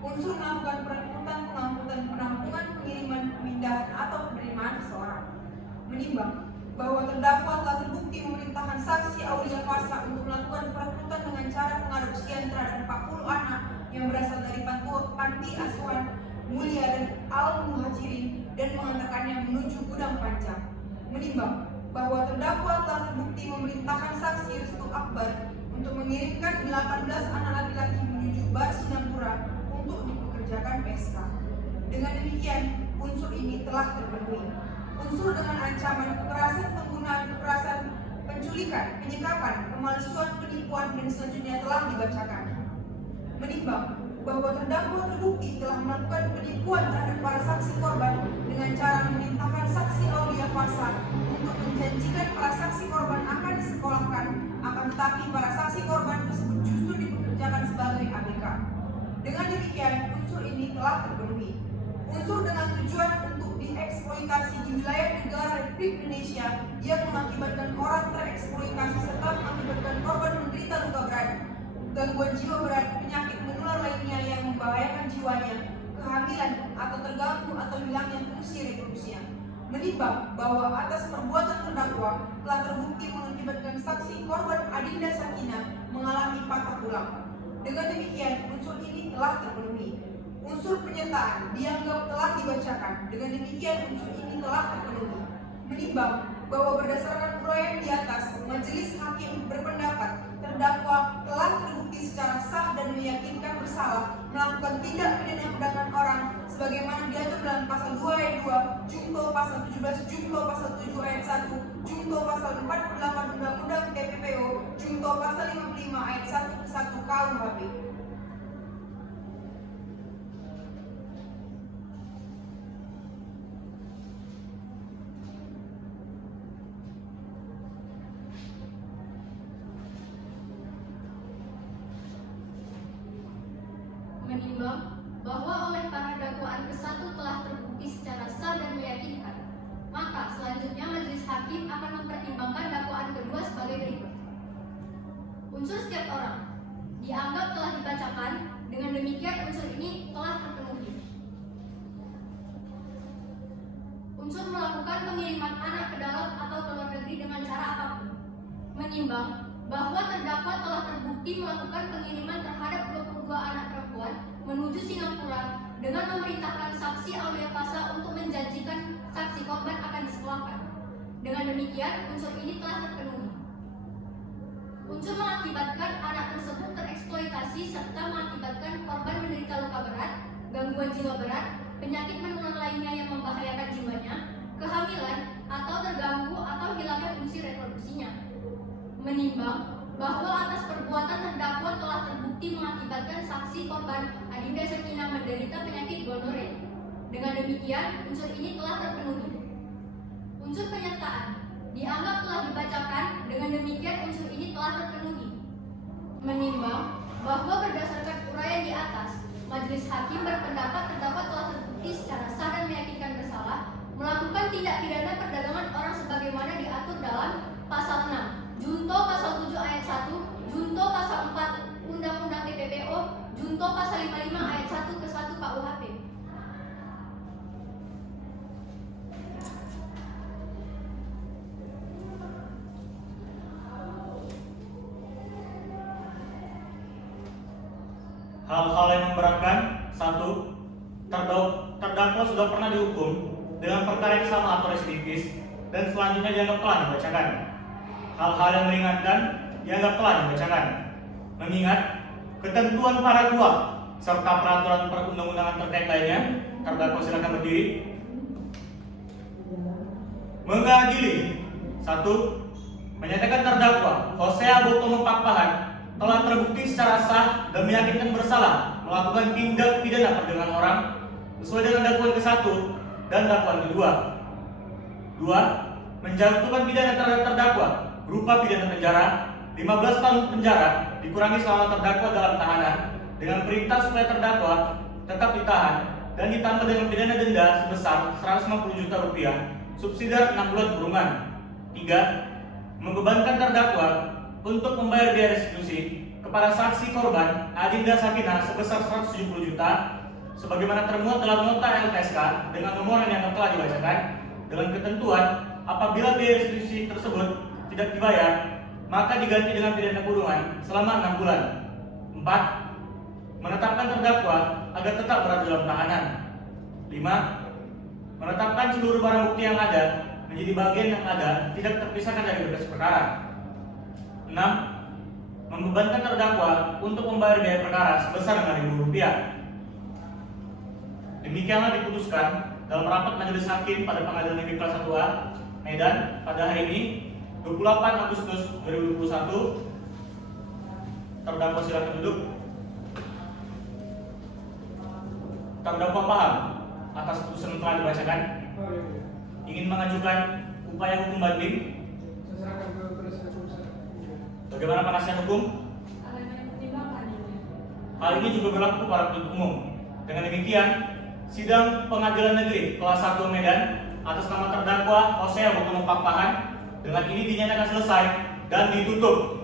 Unsur melakukan perekrutan, penampungan, pengiriman, pemindahan atau penerimaan seseorang. Menimbang bahwa terdakwa telah terbukti memerintahkan saksi Aulia Fasa untuk melakukan perekrutan dengan cara pengadopsian terhadap 40 anak yang berasal dari panti asuhan Mulia dan Al-Muhajirin dan mengantarkannya menuju Gudang Panjang. Menimbang bahwa terdakwa telah terbukti memerintahkan saksi Restu Akbar untuk mengirimkan 18 anak laki-laki menuju Bar Singapura untuk dipekerjakan PSK. Dengan demikian, unsur ini telah terpenuhi. Unsur dengan ancaman kekerasan, penggunaan kekerasan, penculikan, penyekapan, pemalsuan, penipuan, dan selanjutnya telah dibacakan. Menimbang bahwa terdakwa terbukti telah melakukan penipuan terhadap para saksi korban dengan cara memerintahkan saksi Aulia Fasa untuk menjanjikan para saksi korban akan disekolahkan, akan tetapi para saksi korban tersebut justru dipekerjakan sebagai ABK. Dengan demikian, unsur ini telah terpenuhi. Unsur dengan tujuan untuk dieksploitasi di wilayah negara Republik Indonesia yang mengakibatkan orang tereksploitasi serta mengakibatkan korban menderita luka berat, gangguan jiwa berat, penyakit menular lainnya yang membahayakan jiwanya, kehamilan atau terganggu atau hilangnya fungsi reproduksinya. menimbang bahwa atas perbuatan terdakwa telah terbukti mengakibatkan saksi korban Adinda Sakinah mengalami patah tulang. Dengan demikian, unsur ini telah terpenuhi. Unsur penyertaan dianggap telah dibacakan. Dengan demikian, unsur ini telah terpenuhi. Menimbang bahwa berdasarkan uraian di atas, majelis hakim berpendapat terdakwa telah terbukti secara sah dan meyakinkan bersalah melakukan tindak pidana perdagangan orang sebagaimana diatur dalam pasal 2 ayat 2, Junto pasal 17, Junto pasal 7 ayat 1, Junto pasal 48 Undang-Undang TPPO, Junto pasal 55 ayat 1 ke 1 KUHP. Menimbang bahwa oleh karena dakwaan ke-1 telah terbukti secara sah dan meyakinkan, maka selanjutnya majelis hakim akan mempertimbangkan dakwaan kedua sebagai berikut. Unsur setiap orang dianggap telah dibacakan, dengan demikian unsur ini telah terpenuhi. Unsur melakukan pengiriman anak ke dalam atau ke luar negeri dengan cara apapun. Menimbang bahwa terdakwa telah terbukti melakukan pengiriman terhadap 22 anak perempuan menuju Singapura dengan memerintahkan saksi Aulia Fasa untuk menjanjikan saksi korban akan disekolahkan. Dengan demikian, unsur ini telah terpenuhi. Unsur mengakibatkan anak tersebut tereksploitasi serta mengakibatkan korban menderita luka berat, gangguan jiwa berat, penyakit menular lainnya yang membahayakan jiwanya, kehamilan, atau terganggu atau hilangnya fungsi reproduksinya. Menimbang bahwa atas perbuatan terdakwa telah terbukti mengakibatkan saksi korban Adinda Sakinah menderita penyakit gonore. Dengan demikian, unsur ini telah terpenuhi. Unsur penyertaan dianggap telah dibacakan, dengan demikian unsur ini telah terpenuhi. Menimbang bahwa berdasarkan uraian di atas, majelis hakim berpendapat terdakwa telah terbukti secara sah dan meyakinkan bersalah melakukan tindak pidana perdagangan orang sebagaimana diatur dalam pasal 6 Junto pasal 7 ayat 1, Junto pasal 4 Undang-Undang TPPO, Junto pasal 55 ayat 1 ke 1 KUHP. Hal-hal yang memberatkan: 1. Terdakwa sudah pernah dihukum dengan perkara yang sama atau residivis dan selanjutnya dianggap telah dibacakan. Hal-hal yang meringankan dianggap telah dibacakan. Mengingat ketentuan para 2 serta peraturan perundang-undangan terkait lainnya, terdakwa silakan berdiri. Mengadili: 1. Menyatakan terdakwa Hosea Botomo Pakpahan telah terbukti secara sah dan meyakinkan bersalah melakukan tindak pidana perdagangan orang sesuai dengan dakwaan ke-1 dan dakwaan kedua. 2. Menjatuhkan pidana terhadap terdakwa berupa pidana penjara 15 tahun penjara dikurangi selama terdakwa dalam tahanan dengan perintah supaya terdakwa tetap ditahan dan ditambah dengan pidana denda sebesar 150 juta rupiah subsidiar 6 bulan kurungan. 3. Membebankan terdakwa untuk membayar biaya restitusi kepada saksi korban Adinda Sakinah sebesar 170 juta sebagaimana termuat dalam nota LPSK dengan nomor yang telah dibacakan, dengan ketentuan apabila biaya restitusi tersebut tidak dibayar maka diganti dengan pidana kurungan selama 6 bulan. 4. Menetapkan terdakwa agar tetap berada dalam tahanan. 5. Menetapkan seluruh barang bukti yang ada menjadi bagian yang ada tidak terpisahkan dari berkas perkara. 6. Membebankan terdakwa untuk membayar biaya perkara sebesar Rp5.000. Demikianlah diputuskan dalam rapat majelis hakim pada Pengadilan Negeri Kelas 1A Medan pada hari ini 28 Agustus 2021. Terdakwa silakan duduk. Terdakwa paham atas putusan yang telah dibacakan? Ingin mengajukan upaya hukum banding? Bagaimana penasihat hukum? Hal ini juga berlaku para penuntut umum. Dengan demikian, sidang Pengadilan Negeri Kelas 1 Medan atas nama terdakwa Hosea Botomo Pakpahan dengan ini dinyatakan selesai dan ditutup.